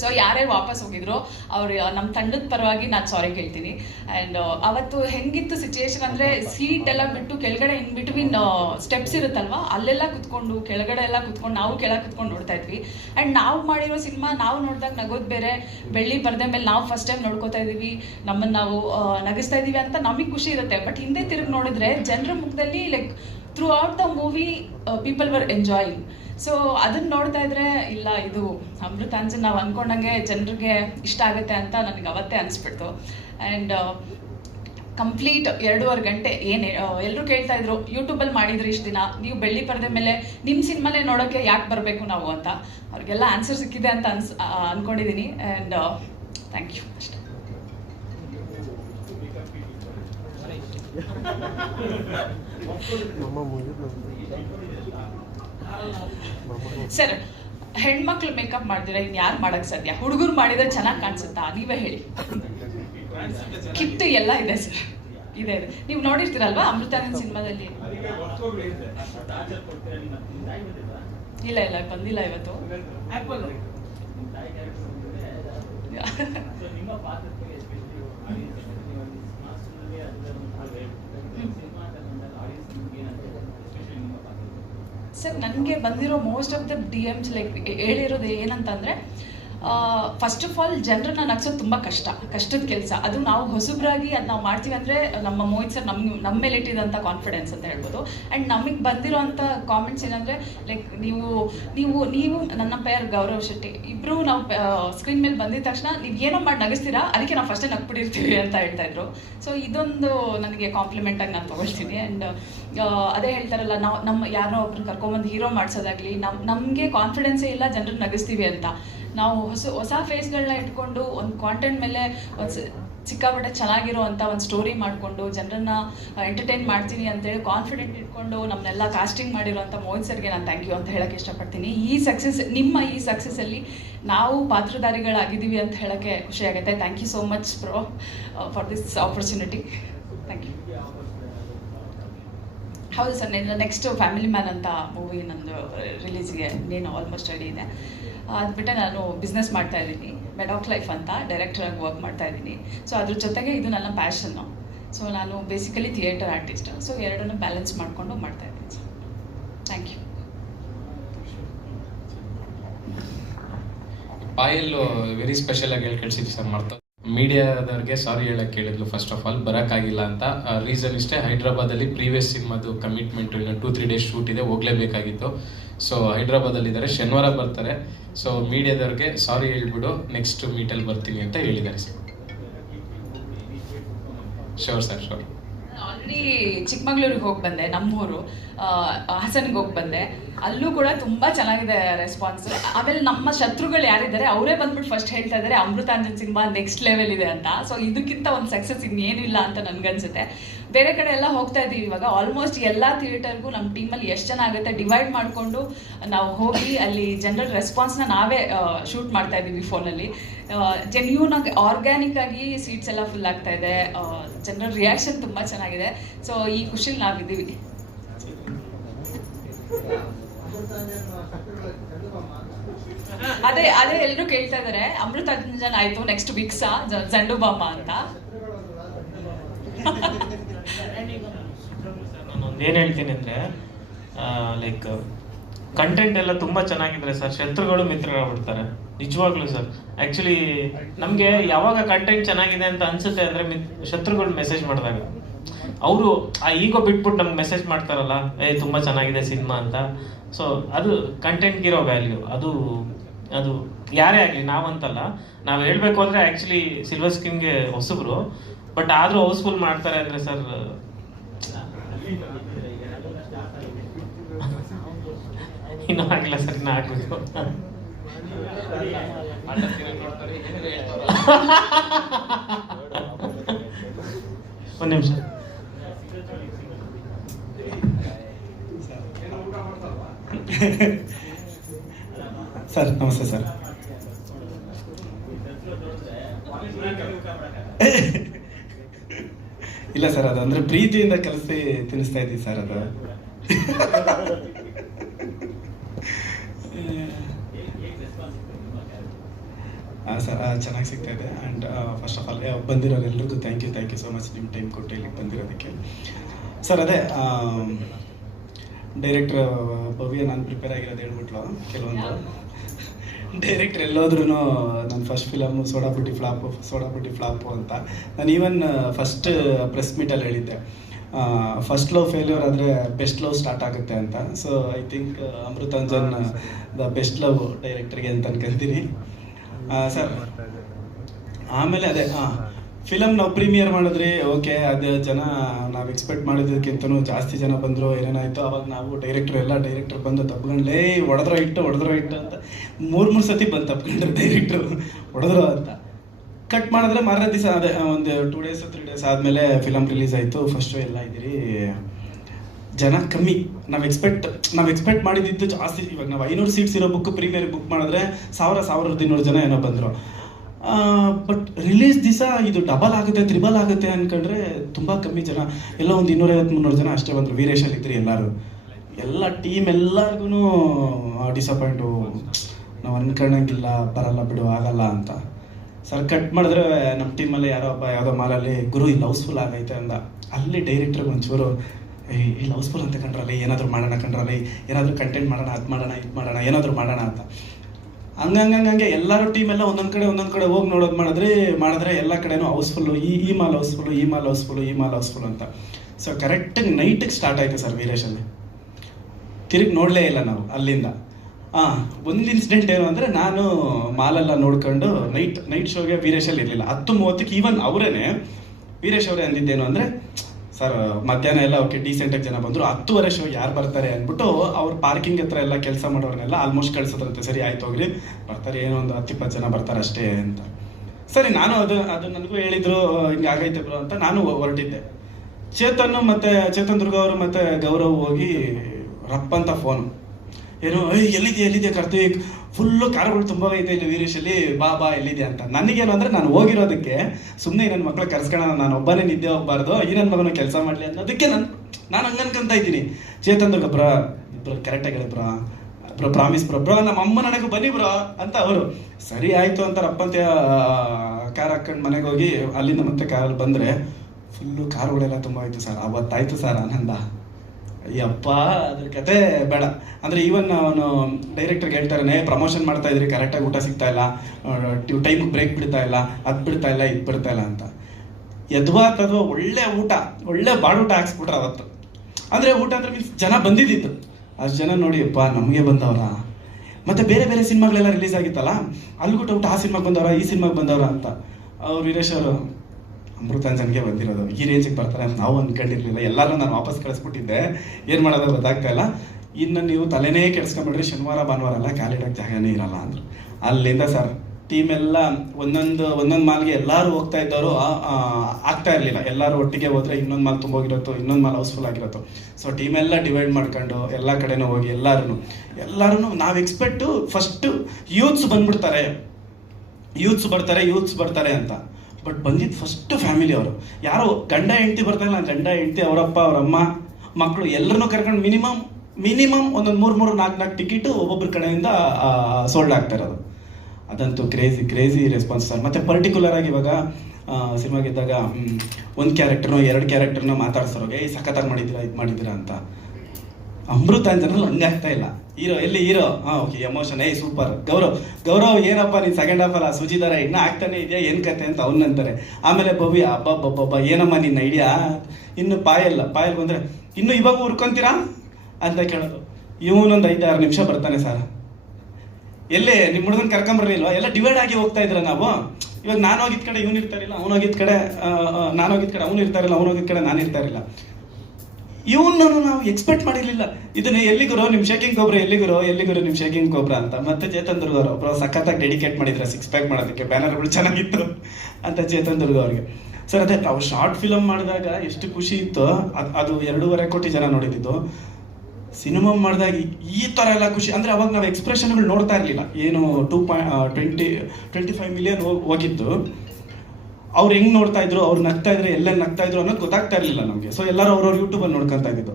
ಸೊ ಯಾರೇ ವಾಪಸ್ ಹೋಗಿದ್ರು ಅವ್ರು ನಮ್ಮ ತಂಡದ ಪರವಾಗಿ ನಾನು ಸಾರಿ ಕೇಳ್ತೀನಿ. ಆ್ಯಂಡ್ ಅವತ್ತು ಹೆಂಗಿತ್ತು ಸಿಚುಯೇಷನ್ ಅಂದರೆ ಸೀಟ್ ಎಲ್ಲ ಬಿಟ್ಟು ಕೆಳಗಡೆ ಇನ್ ಬಿಟ್ವೀನ್ ಸ್ಟೆಪ್ಸ್ ಇರುತ್ತಲ್ವ, ಅಲ್ಲೆಲ್ಲ ಕುತ್ಕೊಂಡು ಕೆಳಗಡೆ ಎಲ್ಲ ಕುತ್ಕೊಂಡು ನಾವು ಕೆಳಗೆ ಕುತ್ಕೊಂಡು ನೋಡ್ತಾ ಇದ್ವಿ. ಆ್ಯಂಡ್ ನಾವು ಮಾಡಿರೋ ಸಿನಿಮಾ ನಾವು ನೋಡಿದಾಗ ನಗೋದು ಬೇರೆ, ಬೆಳ್ಳಿ ಪರದೆ ಮೇಲೆ ನಾವು ಫಸ್ಟ್ ಟೈಮ್ ನೋಡ್ಕೋತಾ ಇದ್ದೀವಿ, ನಮ್ಮನ್ನು ನಾವು ನಗಿಸ್ತಾ ಇದ್ದೀವಿ ಅಂತ ನಮಗೆ ಖುಷಿ ಇರುತ್ತೆ. ಬಟ್ ಹಿಂದೆ ತಿರುಗಿ ನೋಡಿದ್ರೆ ಜನರ ಮುಖದಲ್ಲಿ like through out the movie people were enjoying. So ಅದನ್ನ ನೋಡ್ತಾ ಇದ್ರೆ ಇಲ್ಲ, ಇದು ಅಮೃತಾಂಜನ್ ನಾವು ಅಂದ್ಕೊಂಡಂಗೆ ಜನರಿಗೆ ಇಷ್ಟ ಆಗುತ್ತೆ ಅಂತ ನನಗೆ ಅವತ್ತೇ ಅನಿಸ್ಬಿಡ್ತು. ಆ್ಯಂಡ್ ಕಂಪ್ಲೀಟ್ 2.5 ಗಂಟೆ ಏನು ಎಲ್ಲರೂ ಕೇಳ್ತಾ ಇದ್ರು, ಯೂಟ್ಯೂಬಲ್ಲಿ ಮಾಡಿದ್ರಿ ಇಷ್ಟು ದಿನ, ನೀವು ಬೆಳ್ಳಿ ಪರದೆ ಮೇಲೆ ನಿಮ್ಮ ಸಿನಿಮಾನೇ ನೋಡೋಕ್ಕೆ ಯಾಕೆ ಬರಬೇಕು ನಾವು ಅಂತ. ಅವ್ರಿಗೆಲ್ಲ ಆನ್ಸರ್ ಸಿಕ್ಕಿದೆ ಅಂತ ಅಂದ್ಕೊಂಡಿದ್ದೀನಿ. ಆ್ಯಂಡ್ ಥ್ಯಾಂಕ್ ಯು ಅಷ್ಟೇ. ಸರ್, ಹೆಣ್ಮಕ್ಳು ಮೇಕಪ್ ಮಾಡಿದ್ರೆ ಇನ್ ಯಾರು ಮಾಡಕ್ ಸಾಧ್ಯ? ಹುಡುಗರು ಮಾಡಿದ್ರೆ ಚೆನ್ನಾಗಿ ಕಾಣಿಸುತ್ತಾ? ನೀವೇ ಹೇಳಿ. ಕಿಟ್ಟು ಎಲ್ಲ ಇದೆ ಸರ್, ಇದೆ. ನೀವು ನೋಡಿರ್ತೀರಲ್ವಾ ಅಮೃತಾನಂದ್ ಸಿನಿಮಾದಲ್ಲಿ? ಇಲ್ಲ ಬಂದಿಲ್ಲ ಇವತ್ತು. ಸರ್, ನನಗೆ ಬಂದಿರೋ most of the DMs like ಹೇಳಿರೋದು ಏನಂತಂದರೆ, ಫಸ್ಟ್ ಆಫ್ ಆಲ್ ಜನರನ್ನ ನಗ್ಸೋದು ತುಂಬ ಕಷ್ಟದ ಕೆಲಸ. ಅದು ನಾವು ಹೊಸಬ್ರಾಗಿ ಅದು ನಾವು ಮಾಡ್ತೀವಿ ಅಂದರೆ ನಮ್ಮ ಮೋಹಿತ್ ಸರ್ ನಮ್ಮ ಮೇಲೆ ಇಟ್ಟಿದಂಥ ಕಾನ್ಫಿಡೆನ್ಸ್ ಅಂತ ಹೇಳ್ಬೋದು. ಆ್ಯಂಡ್ ನಮಗೆ ಬಂದಿರೋ ಅಂಥ ಕಾಮೆಂಟ್ಸ್ ಏನಂದರೆ ಲೈಕ್ ನೀವು ನನ್ನ ಪೇರ್ ಗೌರವ್ ಶೆಟ್ಟಿ ಇಬ್ಬರು ನಾವು ಸ್ಕ್ರೀನ್ ಮೇಲೆ ಬಂದಿದ ತಕ್ಷಣ ನೀವು ಏನೋ ಮಾಡಿ ನಗಿಸ್ತೀರಾ, ಅದಕ್ಕೆ ನಾವು ಫಸ್ಟೇ ನಗ್ಬಿಟ್ಟಿರ್ತೀವಿ ಅಂತ ಹೇಳ್ತಾಯಿದ್ರು. ಸೊ ಇದೊಂದು ನನಗೆ ಕಾಂಪ್ಲಿಮೆಂಟಾಗಿ ನಾನು ತೊಗೊಳ್ತೀನಿ. ಆ್ಯಂಡ್ ಅದೇ ಹೇಳ್ತಾರಲ್ಲ, ನಾವು ಯಾರೋ ಒಬ್ರನ್ನ ಕರ್ಕೊಂಬಂದು ಹೀರೋ ಮಾಡಿಸೋದಾಗಲಿ, ನಮಗೆ ಕಾನ್ಫಿಡೆನ್ಸೇ ಇಲ್ಲ ಜನರನ್ನ ನಗಿಸ್ತೀವಿ ಅಂತ. ನಾವು ಹೊಸ ಫೇಸ್ಗಳನ್ನ ಇಟ್ಕೊಂಡು ಒಂದು ಕಾಂಟೆಂಟ್ ಮೇಲೆ ಒಂದು ಸಿಕ್ಕಾಪಟ್ಟೆ ಚೆನ್ನಾಗಿರೋ ಅಂತ ಒಂದು ಸ್ಟೋರಿ ಮಾಡಿಕೊಂಡು ಜನರನ್ನ ಎಂಟರ್ಟೈನ್ ಮಾಡ್ತೀನಿ ಅಂತೇಳಿ ಕಾನ್ಫಿಡೆಂಟ್ ಇಟ್ಕೊಂಡು ನಮ್ಮನ್ನೆಲ್ಲ ಕಾಸ್ಟಿಂಗ್ ಮಾಡಿರೋಂಥ ಮೋಹಿತ್ ಸರ್ಗೆ ನಾನು ಥ್ಯಾಂಕ್ ಯು ಅಂತ ಹೇಳೋಕ್ಕೆ ಇಷ್ಟಪಡ್ತೀನಿ. ನಿಮ್ಮ ಈ ಸಕ್ಸಸ್ಸಲ್ಲಿ ನಾವು ಪಾತ್ರಧಾರಿಗಳಾಗಿದ್ದೀವಿ ಅಂತ ಹೇಳೋಕ್ಕೆ ಖುಷಿಯಾಗುತ್ತೆ. Thank you so much bro for this opportunity. Thank you. ಹೌದು ಸರ್, ನೆಕ್ಸ್ಟ್ ಫ್ಯಾಮಿಲಿ ಮ್ಯಾನ್ ಅಂತ ಮೂವಿ ನಂದು ರಿಲೀಸ್ಗೆ ನೀನು ಆಲ್ಮೋಸ್ಟ್ ರೆಡಿ ಇದೆ. ಅದು ಬಿಟ್ಟರೆ ನಾನು ಬಿಸ್ನೆಸ್ ಮಾಡ್ತಾ ಇದ್ದೀನಿ, ಮೆಡಾಕ್ ಲೈಫ್ ಅಂತ ಡೈರೆಕ್ಟರಾಗಿ ವರ್ಕ್ ಮಾಡ್ತಾ ಇದ್ದೀನಿ. ಸೊ ಅದ್ರ ಜೊತೆಗೆ ಇದು ನನ್ನ ಪ್ಯಾಷನ್ನು. ಸೊ ನಾನು ಬೇಸಿಕಲಿ ಥಿಯೇಟರ್ ಆರ್ಟಿಸ್ಟ್. ಸೊ ಎರಡನ್ನೂ ಬ್ಯಾಲೆನ್ಸ್ ಮಾಡಿಕೊಂಡು ಮಾಡ್ತಾ ಇದ್ದೀನಿ sir. Thank you. Payal very special ಆಗಿ ಹೇಳಿ ಕಳಿಸಿದ್ವಿ ಸರ್. ಮಾಡ್ತಾ ಮೀಡಿಯಾದವ್ರಿಗೆ ಸಾರಿ ಹೇಳಕ್ಕೆ ಹೇಳಿದ್ಲು ಫಸ್ಟ್ ಆಫ್ ಆಲ್, ಬರೋಕ್ಕಾಗಿಲ್ಲ ಅಂತ. ರೀಸನ್ ಇಷ್ಟೇ, ಹೈದ್ರಾಬಾದಲ್ಲಿ ಪ್ರೀವಿಯಸ್ ಸಿನಿಮಾದು ಕಮಿಟ್ಮೆಂಟ್ ಇನ್ನು 2-3 ಡೇಸ್ ಶೂಟ್ ಇದೆ, ಹೋಗಲೇಬೇಕಾಗಿತ್ತು. ಸೊ ಹೈದ್ರಾಬಾದಲ್ಲಿದ್ದಾರೆ, ಶನಿವಾರ ಬರ್ತಾರೆ. ಸೊ ಮೀಡಿಯಾದವ್ರಿಗೆ ಸಾರಿ ಹೇಳ್ಬಿಡು, ನೆಕ್ಸ್ಟ್ ಮೀಟಲ್ಲಿ ಬರ್ತೀನಿ ಅಂತ ಹೇಳಿದ್ದಾರೆ sir. Sure sir, sure. Already ಚಿಕ್ಕಮಗಳೂರಿಗೆ ಹೋಗಿ ಬಂದೆ, ನಮ್ಮೂರು ಹಾಸನ್ಗೆ ಹೋಗಿ ಬಂದೆ. ಅಲ್ಲೂ ಕೂಡ ತುಂಬ ಚೆನ್ನಾಗಿದೆ ರೆಸ್ಪಾನ್ಸ್. ಆಮೇಲೆ ನಮ್ಮ ಶತ್ರುಗಳು ಯಾರಿದ್ದಾರೆ ಅವರೇ ಬಂದ್ಬಿಟ್ಟು ಫಸ್ಟ್ ಹೇಳ್ತಾ ಇದ್ದಾರೆ ಅಮೃತಾಂಜನ್ ಸಿನಿಮಾ ನೆಕ್ಸ್ಟ್ ಲೆವೆಲ್ ಇದೆ ಅಂತ. ಸೊ ಇದಕ್ಕಿಂತ ಒಂದು ಸಕ್ಸಸ್ ಇನ್ನೇನಿಲ್ಲ ಅಂತ ನನಗನ್ಸುತ್ತೆ. ಬೇರೆ ಕಡೆ ಎಲ್ಲ ಹೋಗ್ತಾ ಇದ್ದೀವಿ ಇವಾಗ. ಆಲ್ಮೋಸ್ಟ್ ಎಲ್ಲ ಥಿಯೇಟರ್ಗೂ ನಮ್ಮ ಟೀಮಲ್ಲಿ ಎಷ್ಟು ಜನ ಆಗುತ್ತೆ ಡಿವೈಡ್ ಮಾಡಿಕೊಂಡು ನಾವು ಹೋಗಿ ಅಲ್ಲಿ ಜನರಲ್ ರೆಸ್ಪಾನ್ಸ್ನ ನಾವೇ ಶೂಟ್ ಮಾಡ್ತಾ ಇದ್ದೀವಿ ಫೋನಲ್ಲಿ. ಜೆನ್ಯೂನ್ ಆಗಿ ಆರ್ಗ್ಯಾನಿಕ್ ಆಗಿ ಸೀಟ್ಸ್ ಎಲ್ಲ ಫುಲ್ ಆಗ್ತಾ ಇದೆ, ಜನರ ರಿಯಾಕ್ಷನ್ ತುಂಬ ಚೆನ್ನಾಗಿದೆ. ಸೊ ಈ ಖುಷಿಲಿ ನಾವಿದ್ದೀವಿ. ಅದೇ ಎಲ್ಲರೂ ಕೇಳ್ತಾ ಇದ್ದಾರೆ, ಅಮೃತಾಂಜನ್ ಆಯ್ತು, ನೆಕ್ಸ್ಟ್ ವಿಕ್ಸಾ ಜಂಡು ಬಾಮ ಅಂತ. ಏನ್ ಹೇಳ್ತೀನಿ ಅಂದ್ರೆ, ಲೈಕ್ ಕಂಟೆಂಟ್ ಎಲ್ಲ ತುಂಬಾ ಚೆನ್ನಾಗಿದ್ರೆ ಸರ್, ಶತ್ರುಗಳು ಮಿತ್ರಗಳು ಬಿಡ್ತಾರೆ. ನಿಜವಾಗ್ಲೂ ಸರ್. ಆ್ಯಕ್ಚುಲಿ ನಮಗೆ ಯಾವಾಗ ಕಂಟೆಂಟ್ ಚೆನ್ನಾಗಿದೆ ಅಂತ ಅನ್ಸುತ್ತೆ ಅಂದರೆ ಶತ್ರುಗಳು ಮೆಸೇಜ್ ಮಾಡಿದಾಗ ಅವರು ಆ ಈಗೋ ಬಿಟ್ಬಿಟ್ಟು ನಮ್ಗೆ ಮೆಸೇಜ್ ಮಾಡ್ತಾರಲ್ಲ, ತುಂಬ ಚೆನ್ನಾಗಿದೆ ಸಿನಿಮಾ ಅಂತ. ಸೊ ಅದು ಕಂಟೆಂಟ್ಗಿರೋ ವ್ಯಾಲ್ಯೂ. ಅದು ಯಾರೇ ಆಗಲಿ, ನಾವಂತಲ್ಲ, ನಾವು ಹೇಳಬೇಕು ಅಂದರೆ ಆ್ಯಕ್ಚುಲಿ ಸಿಲ್ವರ್ ಸ್ಕ್ರೀನ್ಗೆ ಹೊಸಬ್ರು, ಬಟ್ ಆದರೂ ಹೌಸ್ಫುಲ್ ಮಾಡ್ತಾರೆ ಅಂದರೆ ಸರ್ ಇನ್ನೂ ಆಗಿಲ್ಲ ಸರ್, ಇನ್ನೂ ಆಗಬೇಕು. ಒಂದು ನಿಮಿಷ. ಸರ್ ನಮಸ್ತೆ ಸರ್. ಇಲ್ಲ ಸರ್, ಅದು ಅಂದ್ರೆ ಪ್ರೀತಿಯಿಂದ ಕಲಿಸಿ ತಿನ್ನಿಸ್ತಾ ಇದ್ದೀವಿ ಸರ್. ಅದು ಸರ್ ಚೆನ್ನಾಗಿ ಸಿಗ್ತಾ ಇದೆ. ಆ್ಯಂಡ್ ಫಸ್ಟ್ ಆಫ್ ಆಲ್ ಬಂದಿರೋರು ಎಲ್ರಿಗೂ ಥ್ಯಾಂಕ್ ಯು ಸೋ ಮಚ್, ನಿಮ್ಮ ಟೈಮ್ ಕೊಟ್ಟು ಇಲ್ಲಿಗೆ ಬಂದಿರೋದಕ್ಕೆ. ಸರ್ ಅದೇ ಡೈರೆಕ್ಟ್ರ್ ಭವ್ಯ ನಾನು ಪ್ರಿಪೇರ್ ಆಗಿರೋದು ಹೇಳ್ಬಿಟ್ಲು ಕೆಲವೊಂದು. ಡೈರೆಕ್ಟ್ರ್ ಎಲ್ಲೋದ್ರೂ ನನ್ನ ಫಸ್ಟ್ ಫಿಲಮು ಸೋಡಾ ಬುಟ್ಟಿ ಫ್ಲಾಪು ಅಂತ. ನಾನು ಈವನ್ ಫಸ್ಟ್ ಪ್ರೆಸ್ ಮೀಟಲ್ಲಿ ಹೇಳಿದ್ದೆ, ಫಸ್ಟ್ ಲವ್ ಫೇಲ್ಯೂರ್ ಆದರೆ ಬೆಸ್ಟ್ ಲವ್ ಸ್ಟಾರ್ಟ್ ಆಗುತ್ತೆ ಅಂತ. So I think Amrutanjan the best love ಡೈರೆಕ್ಟರ್ಗೆ ಅಂತ ಅನ್ಕೊಂತೀನಿ ಸರ್. ಆಮೇಲೆ ಅದೇ ಫಿಲಮ್ ನಾವು ಪ್ರೀಮಿಯರ್ ಮಾಡಿದ್ರಿ, ಓಕೆ, ಅದು ಜನ ನಾವು ಎಕ್ಸ್ಪೆಕ್ಟ್ ಮಾಡಿದ್ದಕ್ಕಿಂತನೂ ಜಾಸ್ತಿ ಜನ ಬಂದರು. ಏನೇನಾಯಿತು ಅವಾಗ ನಾವು ಡೈರೆಕ್ಟರ್ ಬಂದು ತಪ್ಕೊಂಡ್ಲೇ ಹೊಡೆದ್ರೋ ಇಟ್ಟು ಅಂತ ಮೂರು ಸತಿ ಬಂದು ತಪ್ಕೊಂಡ್ರೆ ಡೈರೆಕ್ಟ್ರು ಹೊಡೆದ್ರು ಅಂತ. ಕಟ್ ಮಾಡಿದ್ರೆ ಮಾರನೇ ದಿವಸ ಅದೇ ಒಂದು 2 days 3 days ಆದಮೇಲೆ ಫಿಲಮ್ ರಿಲೀಸ್ ಆಯಿತು. ಫಸ್ಟು ಎಲ್ಲ ಇದ್ದೀರಿ, ಜನ ಕಮ್ಮಿ. ನಾವು ಎಕ್ಸ್ಪೆಕ್ಟ್ ಮಾಡಿದ್ದು ಜಾಸ್ತಿ. ಇವಾಗ ನಾವು 500 ಸೀಟ್ಸ್ ಇರೋ ಪ್ರೀಮಿಯರ್ ಬುಕ್ ಮಾಡಿದ್ರೆ 1200 ಜನ ಏನೋ ಬಂದರು. ಬಟ್ ರಿಲೀಸ್ ದಿವಸ ಇದು ಡಬಲ್ ಆಗುತ್ತೆ, ತ್ರಿಬಲ್ ಆಗುತ್ತೆ ಅಂದ್ಕೊಂಡ್ರೆ ತುಂಬ ಕಮ್ಮಿ ಜನ, ಎಲ್ಲ ಒಂದು 250-300 ಜನ ಅಷ್ಟೇ ಬಂದರು. ವೀರೇಶಲ್ಲಿ ಇದ್ರಿ ಎಲ್ಲರೂ, ಎಲ್ಲ ಟೀಮ್ ಎಲ್ಲರಿಗೂ ಡಿಸಪಾಯಿಂಟು. ನಾವು ಅನ್ಕೊಂಡಂಗಿಲ್ಲ, ಬರಲ್ಲ ಬಿಡು, ಆಗಲ್ಲ ಅಂತ. ಸರ್ ಕಟ್ ಮಾಡಿದ್ರೆ ನಮ್ಮ ಟೀಮಲ್ಲಿ ಯಾವುದೋ ಮಾಲಲ್ಲಿ ಗುರು ಇಲ್ಲಿ ಹೌಸ್ಫುಲ್ ಆಗೈತೆ ಅಂದ. ಅಲ್ಲಿ ಡೈರೆಕ್ಟ್ರಿಗೆ ಒಂಚೂರು ಇಲ್ಲಿ ಹೌಸ್ಫುಲ್ ಅಂತ ಕಂಡ್ರಲ್ಲಿ, ಏನಾದರೂ ಮಾಡೋಣ ಕಂಡ್ರಲ್ಲಿ, ಏನಾದರೂ ಕಂಟೆಂಟ್ ಮಾಡೋಣ, ಅದು ಮಾಡೋಣ, ಇದು ಮಾಡೋಣ, ಏನಾದರೂ ಮಾಡೋಣ ಅಂತ. ಹಂಗೆ ಎಲ್ಲರೂ ಟೀಮೆಲ್ಲ ಒಂದೊಂದು ಕಡೆ ಹೋಗಿ ನೋಡೋದು ಮಾಡಿದ್ರೆ ಎಲ್ಲ ಕಡೆನೂ ಹೌಸ್ಫುಲ್ಲು, ಈ ಮಾಲ್ ಹೌಸ್ಫುಲ್ಲು ಅಂತ. ಸೊ ಕರೆಕ್ಟಾಗಿ ನೈಟಿಗೆ ಸ್ಟಾರ್ಟ್ ಆಯಿತು ಸರ್ ವೀರೇಶಲ್ಲಿ. ತಿರುಗಿ ನೋಡಲೇ ಇಲ್ಲ ನಾವು ಅಲ್ಲಿಂದ. ಒಂದು ಇನ್ಸಿಡೆಂಟ್ ಏನು ಅಂದರೆ, ನಾನು ಮಾಲೆಲ್ಲ ನೋಡ್ಕೊಂಡು ನೈಟ್ ಶೋಗೆ ವೀರೇಶಲ್ಲಿ ಇರಲಿಲ್ಲ. 10:30ಕ್ಕೆ ಈವನ್ ಅವರೇನೆ ವೀರೇಶ್ ಅವರೇ ಅಂದಿದ್ದೇನು ಅಂದರೆ, ಸರ್ ಮಧ್ಯಾಹ್ನ ಎಲ್ಲ ಓಕೆ ಡೀಸೆಂಟಾಗಿ ಜನ ಬಂದರು, 10:30 ಶೋ ಯಾರು ಬರ್ತಾರೆ ಅಂದ್ಬಿಟ್ಟು ಅವ್ರು ಪಾರ್ಕಿಂಗ್ ಹತ್ರ ಎಲ್ಲ ಕೆಲಸ ಮಾಡೋರನ್ನೆಲ್ಲ ಆಲ್ಮೋಸ್ಟ್ ಕಳಿಸೋದ್ರಂತೆ. ಸರಿ ಆಯ್ತು ಹೋಗ್ರಿ, ಬರ್ತಾರೆ, ಏನೋ ಒಂದು 10-20 ಜನ ಬರ್ತಾರೆ ಅಷ್ಟೇ ಅಂತ. ಸರಿ, ನಾನು ಅದು ನನಗೂ ಹೇಳಿದ್ರು ಹಿಂಗೆ ಆಗೈತೆ ಬ್ರೋ ಅಂತ. ನಾನು ಹೊರಟಿದ್ದೆ. ಚೇತನ್ ದುರ್ಗ ಅವರು ಮತ್ತು ಗೌರವ್ ಹೋಗಿ ರಪ್ಪ ಅಂತ ಫೋನು, ಏನು ಎಲ್ಲಿದೆ ಕರ್ತೀವಿ, ಫುಲ್ಲು ಕಾರುಗಳು ತುಂಬ ಐತೆ ಇಲ್ಲಿ ವೀರೇಶಲ್ಲಿ, ಬಾ ಎಲ್ಲಿದೆ ಅಂತ. ನನಗೇನು ಅಂದರೆ, ನಾನು ಹೋಗಿರೋದಕ್ಕೆ ಸುಮ್ಮನೆ ನನ್ನ ಮಕ್ಕಳು ಕರ್ಸ್ಕೊಳ್ಳೋಣ, ನಾನು ಒಬ್ಬನೇ ನಿದ್ದೆ ಹೋಗ್ಬಾರ್ದು, ಈ ನನ್ನ ಮಗನ ಕೆಲಸ ಮಾಡಲಿ ಅನ್ನೋದಕ್ಕೆ ನಾನು ಹಂಗೆ ಅನ್ಕೊಂತ ಇದ್ದೀನಿ. ಚೇತನ್ ದುರ್ಗ ಬ್ರೋ ಕರೆಕ್ಟಾಗಿ ಹೇಳಿ ಬ್ರೋ ಪ್ರಾಮಿಸ್ ಬ್ರೋ ನಮ್ಮ ಅಮ್ಮ ನನಗೂ ಬನ್ನಿ ಬ್ರೋ ಅಂತ ಅವರು. ಸರಿ ಆಯಿತು ಅಂತ ರಪ್ಪಂತ ಕಾರ್ ಹಾಕೊಂಡು ಮನೆಗೆ ಹೋಗಿ ಅಲ್ಲಿಂದ ಮತ್ತೆ ಕಾರಲ್ಲಿ ಬಂದರೆ ಫುಲ್ಲು ಕಾರುಗಳೆಲ್ಲ ತುಂಬ ಆಯಿತು ಸರ್. ಅವತ್ತಾಯಿತು ಸರ್ ಆನಂದ. ಯಪ್ಪ, ಅದ್ರ ಕತೆ ಬೇಡ. ಅಂದರೆ ಈವನ್ ಅವನು ಡೈರೆಕ್ಟರ್ಗೆ ಹೇಳ್ತಾರೆ, ಪ್ರಮೋಷನ್ ಮಾಡ್ತಾ ಇದ್ರಿ, ಕರೆಕ್ಟಾಗಿ ಊಟ ಸಿಗ್ತಾ ಇಲ್ಲ, ಟೈಮಿಗೆ ಬ್ರೇಕ್ ಬಿಡ್ತಾ ಇಲ್ಲ, ಅದು ಬಿಡ್ತಾ ಇಲ್ಲ, ಇದು ಬಿಡ್ತಾ ಇಲ್ಲ ಅಂತ. ಯದ್ವಾ ಒಳ್ಳೆ ಊಟ, ಒಳ್ಳೆ ಬಾಡೂಟ ಹಾಕ್ಸ್ಬಿಟ್ರೆ ಅವತ್ತು. ಅಂದರೆ ಊಟ ಅಂದರೆ ಮೀನ್ಸ್ ಜನ ಬಂದಿದ್ದಿತ್ತು, ಅಷ್ಟು ಜನ ನೋಡಿ ಯಪ್ಪ ನಮಗೆ ಬಂದವ್ರ. ಮತ್ತು ಬೇರೆ ಸಿನಿಮಾಗಳೆಲ್ಲ ರಿಲೀಸ್ ಆಗಿತ್ತಲ್ಲ, ಅಲ್ಲಿಗೂ ಊಟ ಆ ಸಿನಿಮಾಗೆ ಬಂದವ್ರ, ಈ ಸಿನಿಮಾಗೆ ಬಂದವ್ರ ಅಂತ. ಅವ್ರು ವೀರೇಶ್ ಅವರು ಅಮೃತಾಂಜನ್ಗೆ ಬಂದಿರೋದು, ಈ ರೇಂಜಿಗೆ ಬರ್ತಾರೆ ಅಂತ ನಾವು ಅಂದ್ಕೊಂಡಿರ್ಲಿಲ್ಲ. ಎಲ್ಲರೂ ನಾನು ವಾಪಸ್ ಕಳಿಸ್ಬಿಟ್ಟಿದ್ದೆ, ಏನು ಮಾಡೋದು ಗೊತ್ತಾಗ್ತಾ ಇಲ್ಲ. ಇನ್ನು ನೀವು ತಲೆನೇ ಕೆಡಿಸ್ಕೊಂಬಿಡ್ರಿ, ಶನಿವಾರ ಭಾನುವಾರ ಎಲ್ಲ ಕಾಲಿಡೋಕ್ಕೆ ಜಾಗನೇ ಇರಲ್ಲ ಅಂದರು. ಅಲ್ಲಿಂದ ಸರ್ ಟೀಮೆಲ್ಲ ಒಂದೊಂದು ಮಾಲ್ಗೆ ಎಲ್ಲರೂ ಹೋಗ್ತಾ ಇದ್ದವರು ಆಗ್ತಾ ಇರಲಿಲ್ಲ. ಎಲ್ಲರೂ ಒಟ್ಟಿಗೆ ಹೋದರೆ ಇನ್ನೊಂದು ಮಾಲ್ ತುಂಬೋಗಿರತ್ತೋ, ಇನ್ನೊಂದು ಮಾಲ್ ಹೌಸ್ಫುಲ್ ಆಗಿರತ್ತೋ. ಸೊ ಟೀಮೆಲ್ಲ ಡಿವೈಡ್ ಮಾಡ್ಕೊಂಡು ಎಲ್ಲ ಕಡೆನೂ ಹೋಗಿ ಎಲ್ಲರೂ ನಾವು ಎಕ್ಸ್ಪೆಕ್ಟು ಫಸ್ಟು ಯೂತ್ಸ್ ಬರ್ತಾರೆ ಅಂತ. ಬಟ್ ಬಂದಿದ್ದು ಫಸ್ಟು ಫ್ಯಾಮಿಲಿ ಅವರು. ಯಾರೋ ಗಂಡ ಹೆಂಡ್ತಿ ಬರ್ತಾಯಿಲ್ಲ, ಗಂಡ ಹೆಂಡ್ತಿ, ಅವರಪ್ಪ ಅವರಮ್ಮ ಮಕ್ಕಳು ಎಲ್ಲರನ್ನೂ ಕರ್ಕೊಂಡು ಮಿನಿಮಮ್ ಒಂದೊಂದು 3-4 ಟಿಕೆಟು ಒಬ್ಬೊಬ್ಬರ ಕಡೆಯಿಂದ ಸೋಲ್ಡ್ ಆಗ್ತಾ ಇರೋದು. ಅದಂತೂ ಕ್ರೇಜಿ ರೆಸ್ಪಾನ್ಸ್ ಸರ್. ಮತ್ತು ಪರ್ಟಿಕ್ಯುಲರ್ ಆಗಿ ಇವಾಗ ಸಿನಿಮಾಗಿದ್ದಾಗ ಒಂದು ಕ್ಯಾರೆಕ್ಟರ್ನೋ 2 ಕ್ಯಾರೆಕ್ಟರ್ನೋ ಮಾತಾಡ್ಸೋರಿಗೆ ಸಖತ್ತಾಗಿ ಮಾಡಿದ್ದೀರಾ, ಇದು ಮಾಡಿದ್ದೀರಾ ಅಂತ. ಅಮೃತಾಂಜನಲ್ಲಿ ಹಂಗಾಗ್ತಾ ಇಲ್ಲ. ಹೀರೋ ಎಲ್ಲಿ ಹೀರೋ, ಹಾಂ ಓಕೆ ಎಮೋಷನ್, ಸೂಪರ್. ಗೌರವ್ ಏನಪ್ಪ ನೀನು ಸೆಕೆಂಡ್ ಹಾಫ್ ಅಲ್ಲ ಸುಜಿದಾರ ಇನ್ನೂ ಆಗ್ತಾನೆ ಇದೆಯಾ ಏನು ಕತೆ ಅಂತ ಅವನಂತಾರೆ. ಆಮೇಲೆ ಭವ್ಯ ಅಬ್ಬಬ್ಬಬ್ಬ ಏನಮ್ಮ ನಿನ್ನ ಐಡಿಯಾ, ಇನ್ನು ಪಾಯಲ್ ಬಂದರೆ ಇನ್ನು ಇವಾಗ ಹುರ್ಕೊಂತೀರಾ ಅಂತ ಕೇಳೋದು. ಇವನೊಂದು 5-6 ನಿಮಿಷ ಬರ್ತಾನೆ ಸರ್. ಎಲ್ಲೇ ನಿಮ್ಮ ಹುಡುಗನ ಕರ್ಕೊಂಬರ್ಲಿಲ್ವಾ, ಎಲ್ಲ ಡಿವೈಡ್ ಆಗಿ ಹೋಗ್ತಾ ಇದ್ರ ನಾವು. ಇವಾಗ ನಾನು ಹೋಗಿದ್ ಕಡೆ ಇವನು ಇರ್ತಾರಿಲ್ಲ, ಅವನು ಹೋಗಿದ್ ಕಡೆ ನಾನು ಹೋಗಿದ್ ಕಡೆ ಅವನು ಇರ್ತಾರಿಲ್ಲ, ಅವನು ಹೋಗಿದ್ ಕಡೆ ನಾನು ಇರ್ತಾರಿಲ್ಲ. ಇವನನ್ನು ನಾವು ಎಕ್ಸ್ಪೆಕ್ಟ್ ಮಾಡಿರ್ಲಿಲ್ಲ. ಇದನ್ನ ಎಲ್ಲಿಗುರೋ ನಿಮ್ಮ ಶೇಕಿಂಗ್ ಗೊಬ್ಬರ, ಎಲ್ಲಿಗುರೋ ನಿಮ್ಮ ಶೇಕಿಂಗ್ ಗೊಬ್ಬರ ಅಂತ. ಮತ್ತೆ ಚೇತನ್ ದುರ್ಗ ಅವರು ಒಬ್ಬರು ಸಖತ್ತಾಗಿ ಡೆಡಿಕೇಟ್ ಮಾಡಿದ್ರೆ 6 ಪ್ಯಾಕ್ ಮಾಡೋದಕ್ಕೆ, ಬ್ಯಾನರ್ಗಳು ಚೆನ್ನಾಗಿತ್ತು ಅಂತ ಚೇತನ್ ದುರ್ಗ ಅವ್ರಿಗೆ. ಸರ್ ಅದೇ ಅವ್ರು ಶಾರ್ಟ್ ಫಿಲಮ್ ಮಾಡಿದಾಗ ಎಷ್ಟು ಖುಷಿ ಇತ್ತು. ಅದು 2.5 ಕೋಟಿ ಜನ ನೋಡಿದ್ದು. ಸಿನಿಮಾ ಮಾಡಿದಾಗ ಈ ಥರ ಎಲ್ಲ ಖುಷಿ ಅಂದರೆ ಅವಾಗ ನಾವು ಎಕ್ಸ್ಪ್ರೆಷನ್ಗಳು ನೋಡ್ತಾ ಇರಲಿಲ್ಲ. ಏನು 25 ಮಿಲಿಯನ್ ಹೋಗಿದ್ದು, ಅವ್ರು ಹೆಂಗೆ ನೋಡ್ತಾ ಇದ್ರು, ಅವ್ರು ನಗ್ತಾ ಇದ್ರು, ಎಲ್ಲೆಲ್ಲಿ ನಗ್ತಾ ಇದ್ರು ಅನ್ನೋದು ಗೊತ್ತಾಗ್ತಾ ಇರಲಿಲ್ಲ ನಮಗೆ. ಸೊ ಎಲ್ಲರೂ ಅವ್ರವ್ರು ಯೂಟ್ಯೂಬಲ್ಲಿ ನೋಡ್ಕೊತಾ ಇದ್ದಿದ್ದು.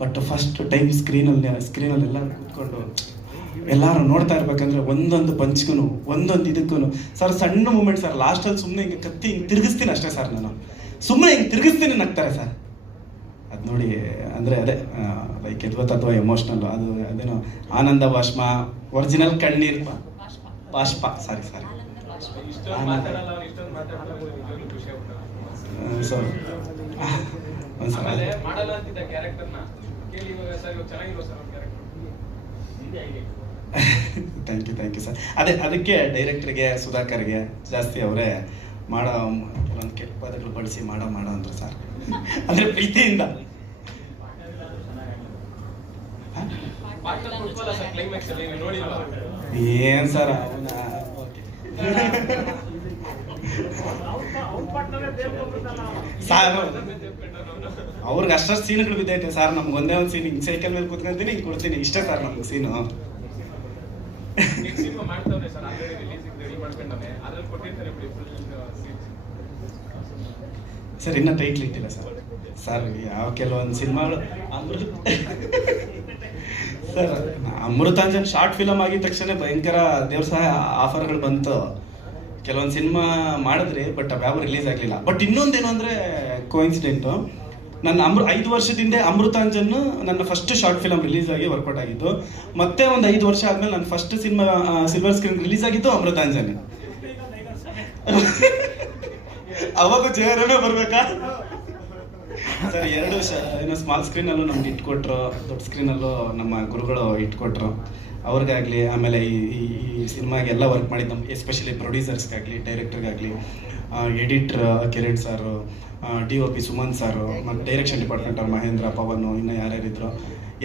ಬಟ್ ಫಸ್ಟ್ ಟೈಮ್ ಸ್ಕ್ರೀನಲ್ಲಿ ಎಲ್ಲರೂ ಕೂತ್ಕೊಂಡು ಎಲ್ಲರೂ ನೋಡ್ತಾ ಇರ್ಬೇಕಂದ್ರೆ ಒಂದೊಂದು ಪಂಚ್ಗೂ ಒಂದೊಂದು ಇದಕ್ಕೂ ಸರ್ ಸಣ್ಣ ಮೂಮೆಂಟ್ ಸರ್. ಲಾಸ್ಟಲ್ಲಿ ಸುಮ್ಮನೆ ಹಿಂಗೆ ಕತ್ತಿ ಹಿಂಗೆ ತಿರುಗಿಸ್ತೀನಿ ಅಷ್ಟೇ ಸರ್. ನಾನು ಸುಮ್ಮನೆ ಹಿಂಗೆ ತಿರುಗಿಸ್ತೀನಿ ನಗ್ತಾರೆ ಸರ್. ಅದು ನೋಡಿ ಅಂದರೆ ಅದೇ ಲೈಕ್ ಎದ್ವತ್ತತ್ವ ಎಮೋಷ್ನಲ್. ಅದೇನೋ ಆನಂದ ಬಾಷ್ಪ, ಒರಿಜಿನಲ್ ಕಣ್ಣೀರ್ ಬಾಷ್ಪ, sorry so thank you sir. ಅದಕ್ಕೆ ಡೈರೆಕ್ಟರ್ಗೆ ಸುಧಾಕರ್ಗೆ ಜಾಸ್ತಿ ಅವರೇ ಮಾಡೋ ಕೆಲವೊಂದು ಕೆಟ್ಟ ಪದಗಳು ಬಳಸಿ ಮಾಡೋ ಅಂದ್ರು ಸರ್. ಅಂದ್ರೆ ಪ್ರೀತಿಯಿಂದ ಏನ್ ಸರ್ ಸಾರ್ ಅವ್ರಿಗೆ ಅಷ್ಟು ಸೀನ್ಗಳು ಬಿದ್ದೈತೆ ಸರ್. ನಮ್ಗೆ ಒಂದೇ ಒಂದು ಸೀನ್ ಹಿಂಗ್ ಸೈಕಲ್ ಮೇಲೆ ಕೂತ್ಕೊಂತೀನಿ, ಹಿಂಗ್ ಕೊಡ್ತೀನಿ, ಇಷ್ಟೇ ಸರ್ ನಮ್ಗೆ ಸೀನು. ಸರ್ ಇನ್ನ ಟೈಟ್ಲ್ ಇಟ್ಟಿಲ್ಲ ಸರ್. ಯಾವ ಕೆಲವೊಂದು ಸಿನಿಮಾಗಳು ಸರ್ ಅಮೃತಾಂಜನ್ ಶಾರ್ಟ್ ಫಿಲಮ್ ಆಗಿದ ತಕ್ಷಣ ಭಯಂಕರ ದೇವ್ರ ಸಹ ಆಫರ್ಗಳು ಬಂತು. ಕೆಲವೊಂದು ಸಿನಿಮಾ ಮಾಡಿದ್ರಿ, ಬಟ್ ಅವು ಯಾವ ರಿಲೀಸ್ ಆಗಲಿಲ್ಲ. ಬಟ್ ಇನ್ನೊಂದೇನು ಅಂದರೆ ಕೋಇನ್ಸಿಡೆಂಟು, ನನ್ನ 5 ವರ್ಷದಿಂದ ಅಮೃತಾಂಜನ್ ನನ್ನ ಫಸ್ಟ್ ಶಾರ್ಟ್ ಫಿಲಮ್ ರಿಲೀಸ್ ಆಗಿ ವರ್ಕೌಟ್ ಆಗಿದ್ದು. ಮತ್ತೆ ಒಂದು 5 ವರ್ಷ ಆದ್ಮೇಲೆ ನನ್ನ first cinema silver screen release ಆಗಿದ್ದು ಅಮೃತಾಂಜನ್. ಅವಾಗ ಜಯರೇ ಬರ್ಬೇಕಾ ಸರ್? 2 ಸ್ಮಾಲ್ ಸ್ಕ್ರೀನಲ್ಲೂ ನಮ್ಗೆ ಇಟ್ಕೊಟ್ರು, ದೊಡ್ಡ ಸ್ಕ್ರೀನಲ್ಲೂ ನಮ್ಮ ಗುರುಗಳು ಇಟ್ಕೊಟ್ರು. ಅವ್ರಿಗಾಗಲಿ, ಆಮೇಲೆ ಈ ಸಿನಿಮಾಗೆಲ್ಲ ವರ್ಕ್ ಮಾಡಿದ್ದು ನಮ್ಮ ಎಸ್ಪೆಷಲಿ ಪ್ರೊಡ್ಯೂಸರ್ಸ್ಗಾಗಲಿ, ಡೈರೆಕ್ಟರ್ಗಾಗಲಿ, ಎಡಿಟ್ರ್ ಕಿರಣ್ ಸಾರು, DOP ಸುಮನ್ ಸಾರು, ಮತ್ತು ಡೈರೆಕ್ಷನ್ ಡಿಪಾರ್ಟ್ಮೆಂಟ್ ಅವ್ರು ಮಹೇಂದ್ರ, ಪವನ್, ಇನ್ನು ಯಾರ್ಯಾರಿದ್ರು,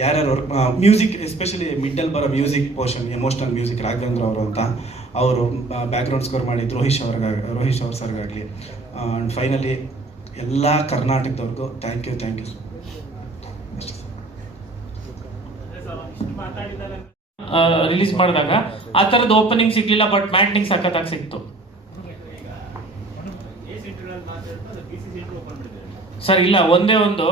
ಯಾರ್ಯಾರು ವರ್ಕ್, ಮ್ಯೂಸಿಕ್ ಎಸ್ಪೆಷಲಿ ಮಿಡ್ಡಲ್ ಬರೋ music portion, emotional music Raghavendra ಅವರು ಅಂತ, ಅವರು ಬ್ಯಾಕ್ಗ್ರೌಂಡ್ ಸ್ಕೋರ್ ಮಾಡಿದ್ದು ರೋಹಿಶ್ ಅವ್ರ ಸರ್ಗಾಗಲಿ. ಆ್ಯಂಡ್ ಫೈನಲಿ ಎಲ್ಲ ಕರ್ನಾಟಕದವ್ರಿಗೂ ಥ್ಯಾಂಕ್ ಯು ರಿಲೀಸ್ ಮಾಡಿದಾಗ ಆ ಥರದ್ದು ಓಪನಿಂಗ್ ಸಿಗ್ಲಿಲ್ಲ, ಬಟ್ ಮ್ಯಾಟ್ನಿಂಗ್ ಸಖತ್ತಾಗಿ ಸಿಕ್ತು ಸರ್. ಇಲ್ಲ, ಒಂದೇ ಒಂದು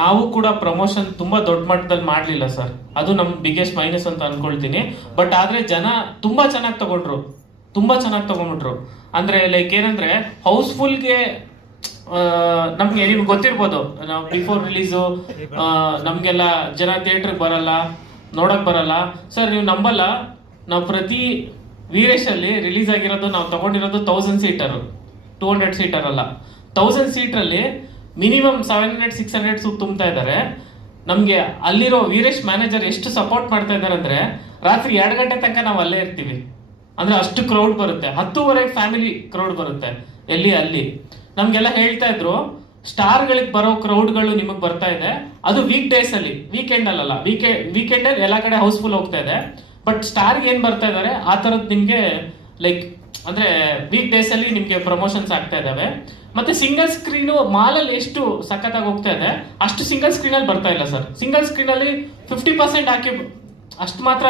ನಾವು ಕೂಡ ಪ್ರಮೋಷನ್ ತುಂಬಾ ದೊಡ್ಡ ಮಟ್ಟದಲ್ಲಿ ಮಾಡ್ಲಿಲ್ಲ ಸರ್. ಅದು ನಮ್ ಬಿಗ್ಗೆಸ್ಟ್ ಮೈನಸ್ ಅಂತ ಅನ್ಕೊಳ್ತೀನಿ. ಬಟ್ ಆದ್ರೆ ಜನ ತುಂಬಾ ಚೆನ್ನಾಗಿ ತಗೊಂಡ್ಬಿಟ್ರು. ಅಂದ್ರೆ ಲೈಕ್ ಏನಂದ್ರೆ ಹೌಸ್ಫುಲ್ಗೆ ನಮ್ಗೆ ನಿಮ್ಗೆ ಗೊತ್ತಿರ್ಬೋದು, ನಾವು ಬಿಫೋರ್ ರಿಲೀಸು ನಮ್ಗೆಲ್ಲ ಜನ ಥಿಯೇಟ್ರಿಗೆ ಬರಲ್ಲ, ನೋಡಕ್ ಬರಲ್ಲ ಸರ್. ನೀವು ನಂಬಲ್ಲ, ನಾವು ಪ್ರತಿ ವೀರೇಶಲ್ಲಿ ರಿಲೀಸ್ ಆಗಿರೋದು ನಾವು ತಗೊಂಡಿರೋದು 1000 ಸೀಟರು, 200 ಸೀಟರ್ ಅಲ್ಲ. 1000 ಸೀಟ್ರಲ್ಲಿ ಮಿನಿಮಮ್ 700-600 ತುಂಬ್ತಾ ಇದ್ದಾರೆ. ನಮ್ಗೆ ಅಲ್ಲಿರೋ ವೀರೇಶ್ ಮ್ಯಾನೇಜರ್ ಎಷ್ಟು ಸಪೋರ್ಟ್ ಮಾಡ್ತಾ ಇದ್ದಾರೆ ಅಂದ್ರೆ, ರಾತ್ರಿ 2 ಗಂಟೆ ತನಕ ನಾವು ಅಲ್ಲೇ ಇರ್ತೀವಿ. ಅಂದ್ರೆ ಅಷ್ಟು ಕ್ರೌಡ್ ಬರುತ್ತೆ. 10:30 ಫ್ಯಾಮಿಲಿ ಕ್ರೌಡ್ ಬರುತ್ತೆ ಅಲ್ಲಿ. ನಮ್ಗೆಲ್ಲ ಹೇಳ್ತಾ ಇದ್ರು, ಸ್ಟಾರ್ಗಳಿಗೆ ಬರೋ ಕ್ರೌಡ್ಗಳು ನಿಮಗೆ ಬರ್ತಾ ಇದೆ, ಅದು ವೀಕ್ ಡೇಸ್ ಅಲ್ಲಿ, ವೀಕೆಂಡ್ ಅಲ್ಲ. ವೀಕೆಂಡ್ ಅಲ್ಲಿ ಎಲ್ಲ ಕಡೆ ಹೌಸ್ಫುಲ್ ಹೋಗ್ತಾ ಇದೆ. ಬಟ್ ಸ್ಟಾರ್ಗೆ ಏನ್ ಬರ್ತಾ ಇದಾರೆ ಆ ತರದ್ ನಿಮ್ಗೆ ಲೈಕ್ ಅಂದ್ರೆ ವೀಕ್ ಡೇಸ್ ಅಲ್ಲಿ ನಿಮ್ಗೆ ಪ್ರಮೋಷನ್ಸ್ ಆಗ್ತಾ ಇದಾವೆ. ಮತ್ತೆ ಸಿಂಗಲ್ ಸ್ಕ್ರೀನು ಮಾಲಲ್ಲಿ ಎಷ್ಟು ಸಖತ್ತಾಗಿ ಹೋಗ್ತಾ ಇದೆ, ಅಷ್ಟು ಸಿಂಗಲ್ ಸ್ಕ್ರೀನ್ ಅಲ್ಲಿ ಬರ್ತಾ ಇಲ್ಲ ಸರ್. ಸಿಂಗಲ್ ಸ್ಕ್ರೀನ್ ಅಲ್ಲಿ 50% ಹಾಕಿ ಅಷ್ಟು ಮಾತ್ರ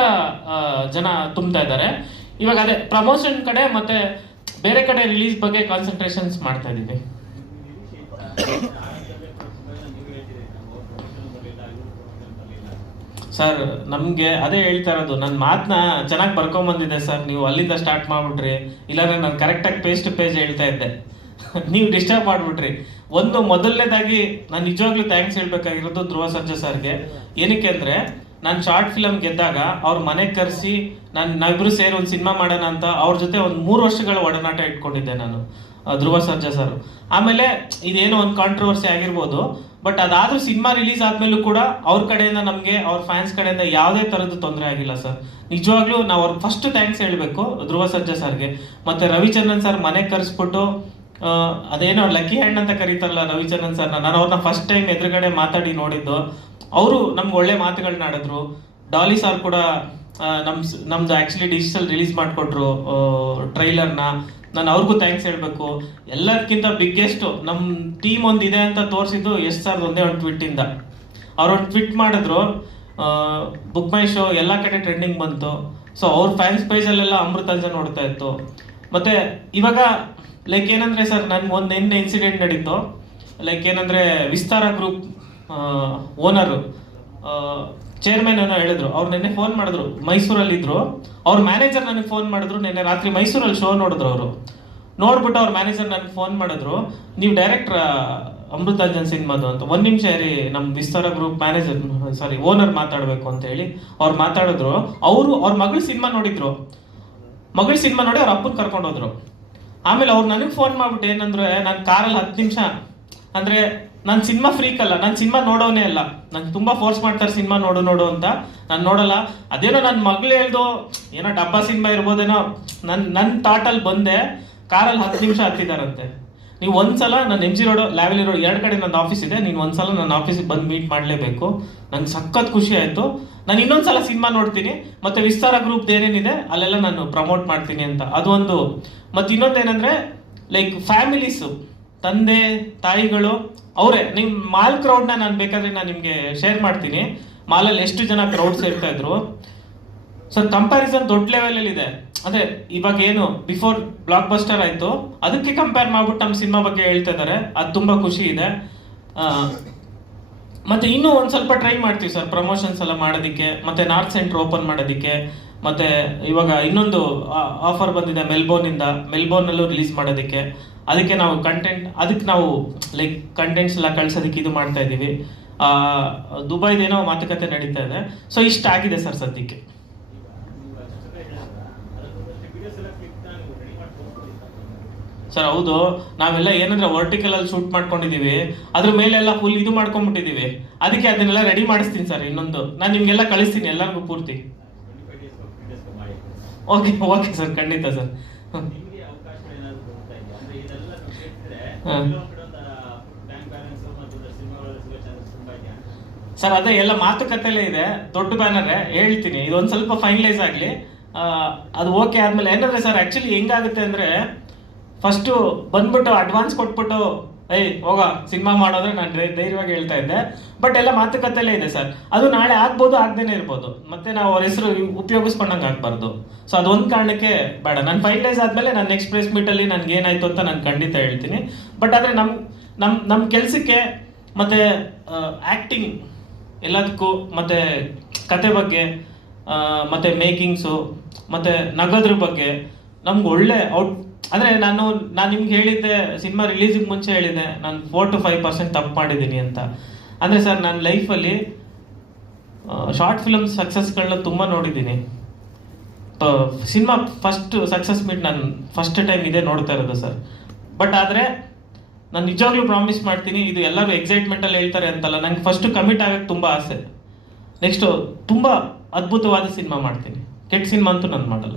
ಜನ ತುಂಬ್ತಾ ಇದ್ದಾರೆ. ಇವಾಗ ಅದೇ ಪ್ರಮೋಷನ್ ಕಡೆ ಮತ್ತೆ ಬೇರೆ ಕಡೆ ರಿಲೀಸ್ ಬಗ್ಗೆ ಕಾನ್ಸಂಟ್ರೇಷನ್ಸ್ ಮಾಡ್ತಾ ಇದೀವಿ. ಸರ್ ನಮ್ಗೆ ಅದೇ ಹೇಳ್ತಾ ಇರೋದು, ನನ್ನ ಮಾತನ್ನ ಚೆನ್ನಾಗಿ ಬರ್ಕೊಂಬಂದಿದೆ ಸರ್. ನೀವು ಅಲ್ಲಿಂದ ಸ್ಟಾರ್ಟ್ ಮಾಡ್ಬಿಟ್ರಿ, ಇಲ್ಲಾಂದ್ರೆ ನಾನು ಕರೆಕ್ಟಾಗಿ ಪೇಜ್ ಟು ಪೇಜ್ ಹೇಳ್ತಾ ಇದ್ದೆ, ನೀವು ಡಿಸ್ಟರ್ಬ್ ಮಾಡ್ಬಿಟ್ರಿ. ಒಂದು ಮೊದಲನೇದಾಗಿ ನಾನು ನಿಜವಾಗ್ಲೂ ಥ್ಯಾಂಕ್ಸ್ ಹೇಳ್ಬೇಕಾಗಿರೋದು ಧ್ರುವ ಸರ್ಜಾ ಸರ್ಗೆ. ಏನಕ್ಕೆ ಅಂದ್ರೆ ನಾನು ಶಾರ್ಟ್ ಫಿಲಮ್ ಗೆದ್ದಾಗ ಅವ್ರ ಮನೆಗೆ ಕರೆಸಿ ನಾವಿಬ್ರು ಸೇರಿ ಒಂದು ಸಿನಿಮಾ ಮಾಡೋಣ ಅಂತ ಅವ್ರ ಜೊತೆ ಒಂದು 3 ವರ್ಷಗಳ ಒಡನಾಟ ಇಟ್ಕೊಂಡಿದ್ದೆ ನಾನು, ಧ್ರುವ ಸರ್ಜಾ ಸರ್. ಆಮೇಲೆ ಇದೇನೋ ಒಂದು ಕಾಂಟ್ರವರ್ಸಿ ಆಗಿರ್ಬೋದು, ಬಟ್ ಅದಾದ್ರೂ ಸಿನಿಮಾ ರಿಲೀಸ್ ಆದ್ಮೇಲೂ ಕೂಡ ಅವ್ರ ಕಡೆಯಿಂದ ನಮಗೆ ಅವ್ರ ಫ್ಯಾನ್ಸ್ ಕಡೆಯಿಂದ ಯಾವುದೇ ತರದ್ದು ತೊಂದರೆ ಆಗಿಲ್ಲ ಸರ್. ನಿಜವಾಗ್ಲೂ ನಾವು ಅವ್ರಿಗೆ ಫಸ್ಟ್ ಥ್ಯಾಂಕ್ಸ್ ಹೇಳ್ಬೇಕು ಧ್ರುವ ಸರ್ಜಾ ಸರ್ಗೆ. ಮತ್ತೆ ರವಿಚಂದ್ರನ್ ಸರ್ ಮನೆಗೆ ಕರೆಸ್ಬಿಟ್ಟು ಅದೇನೋ ಲಕ್ಕಿ ಹ್ಯಾಂಡ್ ಅಂತ ಕರೀತಾರಲ್ಲ ರವಿಚಂದ್ರನ್ ಸರ್ನ, ನಾನು ಅವ್ರನ್ನ ಫಸ್ಟ್ ಟೈಮ್ ಎದುರುಗಡೆ ಮಾತಾಡಿ ನೋಡಿದ್ದು. ಅವರು ನಮ್ಗೆ ಒಳ್ಳೆ ಮಾತುಗಳನ್ನ ಆಡಿದ್ರು. ಡಾಲಿ ಸರ್ ಕೂಡ ನಮ್ದು ಆಕ್ಚುಲಿ ಡಿಜಿಟಲ್ ರಿಲೀಸ್ ಮಾಡಿಕೊಟ್ರು ಟ್ರೈಲರ್ನ. ನಾನು ಅವ್ರಿಗೂ ಥ್ಯಾಂಕ್ಸ್ ಹೇಳ್ಬೇಕು. ಎಲ್ಲದಕ್ಕಿಂತ ಬಿಗ್ಗೆಸ್ಟ್ ನಮ್ಮ ಟೀಮ್ ಒಂದಿದೆ ಅಂತ ತೋರಿಸಿದ್ದು ಸರ್ ಒಂದೇ ಒಂದು ಟ್ವಿಟ್ಟಿಂದ. ಅವ್ರೊಂದು ಟ್ವಿಟ್ ಮಾಡಿದ್ರು, ಬುಕ್ ಮೈ ಶೋ ಎಲ್ಲ ಕಡೆ ಟ್ರೆಂಡಿಂಗ್ ಬಂತು. ಸೊ ಅವ್ರ ಫ್ಯಾನ್ಸ್ ಪೇಜಲ್ಲೆಲ್ಲ ಅಮೃತಾಂಜನ್ ನೋಡ್ತಾ ಇತ್ತು. ಮತ್ತೆ ಇವಾಗ ಲೈಕ್ ಏನಂದ್ರೆ ಸರ್, ನನ್ಗೆ ಒಂದು ಇನ್ಸಿಡೆಂಟ್ ನಡೀತು. ಲೈಕ್ ಏನಂದ್ರೆ ವಿಸ್ತಾರ ಗ್ರೂಪ್ ಓನರು ಚೇರ್ಮನ್ ಏನೋ ಹೇಳಿದ್ರು, ಅವ್ರು ನೆನ್ನೆ ಫೋನ್ ಮಾಡಿದ್ರು, ಮೈಸೂರಲ್ಲಿ ಇದ್ರು. ಅವ್ರ ಮ್ಯಾನೇಜರ್ ನನಗೆ ಫೋನ್ ಮಾಡಿದ್ರು, ನೆನ್ನೆ ರಾತ್ರಿ ಮೈಸೂರಲ್ಲಿ ಶೋ ನೋಡಿದ್ರು. ಅವರು ನೋಡ್ಬಿಟ್ಟು ಅವ್ರ ಮ್ಯಾನೇಜರ್ ನನಗೆ ಫೋನ್ ಮಾಡಿದ್ರು, ನೀವು ಡೈರೆಕ್ಟರ್ ಅಮೃತಾಂಜನ್ ಸಿನಿಮಾದು ಅಂತ. 1 ನಿಮಿಷ ಇರಿ, ನಮ್ಮ ವಿಸ್ತಾರ ಗ್ರೂಪ್ ಓನರ್ ಮಾತಾಡಬೇಕು ಅಂತ ಹೇಳಿ ಅವ್ರು ಮಾತಾಡಿದ್ರು. ಅವ್ರ ಮಗಳ ಸಿನಿಮಾ ನೋಡಿದ್ರು. ಮಗಳ ಸಿನಿಮಾ ನೋಡಿ ಅವ್ರ ಅಪ್ಪನ ಕರ್ಕೊಂಡು ಹೋದ್ರು. ಆಮೇಲೆ ಅವ್ರು ನನಗೆ ಫೋನ್ ಮಾಡ್ಬಿಟ್ಟು ಏನಂದ್ರೆ, ನಾನು ಕಾರಲ್ಲಿ 10 ನಿಮಿಷ ಅಂದ್ರೆ ನಾನು ಸಿನಿಮಾ ಫ್ರೀಕ್ ಅಲ್ಲ, ನಾನು ಸಿನಿಮಾ ನೋಡೋನೇ ಅಲ್ಲ. ನಂಗೆ ತುಂಬಾ ಫೋರ್ಸ್ ಮಾಡ್ತಾರೆ ಸಿನಿಮಾ ನೋಡು ಅಂತ. ನಾನು ನೋಡಲ್ಲ. ಅದೇನೋ ನನ್ನ ಮಗಳು ಹೇಳ್ದು ಏನೋ ಡಬ್ಬಾ ಸಿನಿಮಾ ಇರ್ಬೋದೇನೋ, ನನ್ನ ಥಾಟಲ್ಲಿ ಬಂದೆ. ಕಾರಲ್ಲಿ 10 ನಿಮಿಷ ಹತ್ತಿದಾರಂತೆ. ನೀವು ಒಂದ್ಸಲ ನಾನು MG ರೋಡ್ ಲ್ಯಾವೆಲಿ ರೋಡ್ 2 ಕಡೆ ನನ್ನ ಆಫೀಸ್ ಇದೆ, ನೀನು ಒಂದ್ಸಲ ನನ್ನ ಆಫೀಸಿಗೆ ಬಂದು ಮೀಟ್ ಮಾಡಲೇಬೇಕು. ನಂಗೆ ಸಖತ್ ಖುಷಿ ಆಯ್ತು. ನಾನು ಇನ್ನೊಂದ್ಸಲ ಸಿನಿಮಾ ನೋಡ್ತೀನಿ, ಮತ್ತೆ ವಿಸ್ತಾರ ಗ್ರೂಪ್ ಏನೇನಿದೆ ಅಲ್ಲೆಲ್ಲ ನಾನು ಪ್ರಮೋಟ್ ಮಾಡ್ತೀನಿ ಅಂತ. ಅದು ಒಂದು. ಮತ್ತೆ ಇನ್ನೊಂದೇನಂದ್ರೆ ಲೈಕ್ ಫ್ಯಾಮಿಲೀಸು, ತಂದೆ ತಾಯಿಗಳು ಅವರೇ. ನಿಮ್ಮ ಮಾಲ್ ಕ್ರೌಡ್ನ ನಾನು ಬೇಕಾದ್ರೆ ನಾನು ನಿಮಗೆ ಶೇರ್ ಮಾಡ್ತೀನಿ. ಮಾಲಲ್ಲಿ ಎಷ್ಟು ಜನ ಕ್ರೌಡ್ ಸೇರ್ತಾ ಇದ್ರು ಸರ್. ಕಂಪ್ಯಾರಿಸನ್ ದೊಡ್ಡ ಲೆವೆಲಲ್ಲಿ ಇದೆ. ಅಂದ್ರೆ ಇವಾಗ ಏನು ಬಿಫೋರ್ ಬ್ಲಾಕ್ ಬಸ್ಟರ್ ಆಯ್ತು, ಅದಕ್ಕೆ ಕಂಪೇರ್ ಮಾಡ್ಬಿಟ್ಟು ನಮ್ಮ ಸಿನಿಮಾ ಬಗ್ಗೆ ಹೇಳ್ತಾ ಇದ್ದಾರೆ. ಅದು ತುಂಬಾ ಖುಷಿ ಇದೆ. ಮತ್ತೆ ಇನ್ನೂ ಒಂದ್ ಸ್ವಲ್ಪ ಟ್ರೈ ಮಾಡ್ತೀವಿ ಸರ್ ಪ್ರಮೋಷನ್ಸ್ ಎಲ್ಲ ಮಾಡೋದಕ್ಕೆ, ಮತ್ತೆ ನಾರ್ತ್ ಸೆಂಟರ್ ಓಪನ್ ಮಾಡೋದಕ್ಕೆ. ಮತ್ತೆ ಇವಾಗ ಇನ್ನೊಂದು ಆಫರ್ ಬಂದಿದೆ ಮೆಲ್ಬೋರ್ನಲ್ಲೂ ರಿಲೀಸ್ ಮಾಡೋದಕ್ಕೆ. ಅದಕ್ಕೆ ನಾವು ಲೈಕ್ ಕಂಟೆಂಟ್ಸ್ ಎಲ್ಲ ಕಳ್ಸೋದಕ್ಕೆ ಇದು ಮಾಡ್ತಾ ಇದ್ದೀವಿ. ದುಬೈದೇನೋ ಮಾತುಕತೆ ನಡೀತಾ ಇದೆ. ಸೊ ಇಷ್ಟ ಆಗಿದೆ ಸರ್ ಸದ್ಯಕ್ಕೆ. ಸರ್ ಹೌದು, ನಾವೆಲ್ಲ ಏನಂದ್ರೆ ವರ್ಟಿಕಲ್ ಅಲ್ಲಿ ಶೂಟ್ ಮಾಡ್ಕೊಂಡಿದೀವಿ, ಅದ್ರ ಮೇಲೆಲ್ಲ ಫುಲ್ ಇದು ಮಾಡ್ಕೊಂಡ್ಬಿಟ್ಟಿದೀವಿ. ಅದಕ್ಕೆ ಅದನ್ನೆಲ್ಲ ರೆಡಿ ಮಾಡಿಸ್ತೀನಿ ಸರ್. ಇನ್ನೊಂದು ನಾನು ನಿಮ್ಗೆಲ್ಲ ಕಳಿಸ್ತೀನಿ ಎಲ್ಲರಿಗೂ ಪೂರ್ತಿ. ಓಕೆ ಸರ್, ಖಂಡಿತ ಸರ್. ಸರ್ ಅದೇ ಎಲ್ಲ ಮಾತುಕತೆಲ್ಲೇ ಇದೆ. ದೊಡ್ಡ ಬ್ಯಾನರ್ ಹೇಳ್ತೀನಿ, ಇದೊಂದು ಸ್ವಲ್ಪ ಫೈನಲೈಸ್ ಆಗಲಿ. ಅದು ಓಕೆ ಆದ್ಮೇಲೆ ಏನಂದ್ರೆ ಸರ್ ಆಕ್ಚುಲಿ ಹೆಂಗಾಗುತ್ತೆ ಅಂದ್ರೆ, ಫಸ್ಟು ಬಂದ್ಬಿಟ್ಟು ಅಡ್ವಾನ್ಸ್ ಕೊಟ್ಬಿಟ್ಟು ಹೋಗ ಸಿನಿಮಾ ಮಾಡೋದ್ರೆ ನಾನು ಧೈರ್ಯವಾಗಿ ಹೇಳ್ತಾ ಇದ್ದೆ. ಬಟ್ ಎಲ್ಲ ಮಾತುಕತೆಲ್ಲೇ ಇದೆ ಸರ್. ಅದು ನಾಳೆ ಆಗ್ಬೋದು, ಆಗ್ದೇನೆ ಇರ್ಬೋದು. ಮತ್ತೆ ನಾವು ಅವ್ರ ಹೆಸರು ಉಪಯೋಗಿಸ್ಕೊಂಡಂಗೆ ಆಗ್ಬಾರ್ದು. ಸೊ ಅದೊಂದು ಕಾರಣಕ್ಕೆ ಬೇಡ. ನಾನು ಫೈನಲೈಸ್ ಆದ್ಮೇಲೆ ನಾನು ನೆಕ್ಸ್ಟ್ ಪ್ರೆಸ್ ಮೀಟಲ್ಲಿ ನನ್ಗೆ ಏನಾಯ್ತು ಅಂತ ನಾನು ಖಂಡಿತ ಹೇಳ್ತೀನಿ. ಬಟ್ ಆದರೆ ನಮ್ಮ ಕೆಲಸಕ್ಕೆ ಮತ್ತೆ ಆ್ಯಕ್ಟಿಂಗ್ ಎಲ್ಲದಕ್ಕೂ, ಮತ್ತೆ ಕತೆ ಬಗ್ಗೆ, ಮತ್ತೆ ಮೇಕಿಂಗ್ಸು, ಮತ್ತೆ ನಗದ್ರ ಬಗ್ಗೆ ನಮ್ಗೆ ಒಳ್ಳೆ ಅಂದ್ರೆ ನಾನು ನಿಮ್ಗೆ ಹೇಳಿದ್ದೆ, ಸಿನಿಮಾ ರಿಲೀಸಿಗೆ ಮುಂಚೆ ಹೇಳಿದ್ದೆ, ನಾನು 4 to 5% ತಪ್ಪು ಮಾಡಿದ್ದೀನಿ ಅಂತ. ಅಂದ್ರೆ ಸರ್ ನನ್ನ ಲೈಫಲ್ಲಿ ಶಾರ್ಟ್ ಫಿಲ್ಮ್ ಸಕ್ಸಸ್ಗಳನ್ನ ತುಂಬಾ ನೋಡಿದ್ದೀನಿ. ಸಿನಿಮಾ ಫಸ್ಟ್ ಸಕ್ಸಸ್ ಮೀಟ್ ನಾನು ಫಸ್ಟ್ ಟೈಮ್ ಇದೇ ನೋಡ್ತಾ ಇರೋದು ಸರ್. ಬಟ್ ಆದರೆ ನಾನು ನಿಜವಾಗ್ಲೂ ಪ್ರಾಮಿಸ್ ಮಾಡ್ತೀನಿ, ಇದು ಎಲ್ಲರೂ ಎಕ್ಸೈಟ್ಮೆಂಟಲ್ಲಿ ಹೇಳ್ತಾರೆ ಅಂತಲ್ಲ, ನಂಗೆ ಫಸ್ಟ್ ಕಮಿಟ್ ಆಗಕ್ಕೆ ತುಂಬ ಆಸೆ. ನೆಕ್ಸ್ಟು ತುಂಬ ಅದ್ಭುತವಾದ ಸಿನಿಮಾ ಮಾಡ್ತೀನಿ. ಕೆಟ್ಟ ಸಿನಿಮಾ ಅಂತೂ ನಾನು ಮಾಡಲ್ಲ.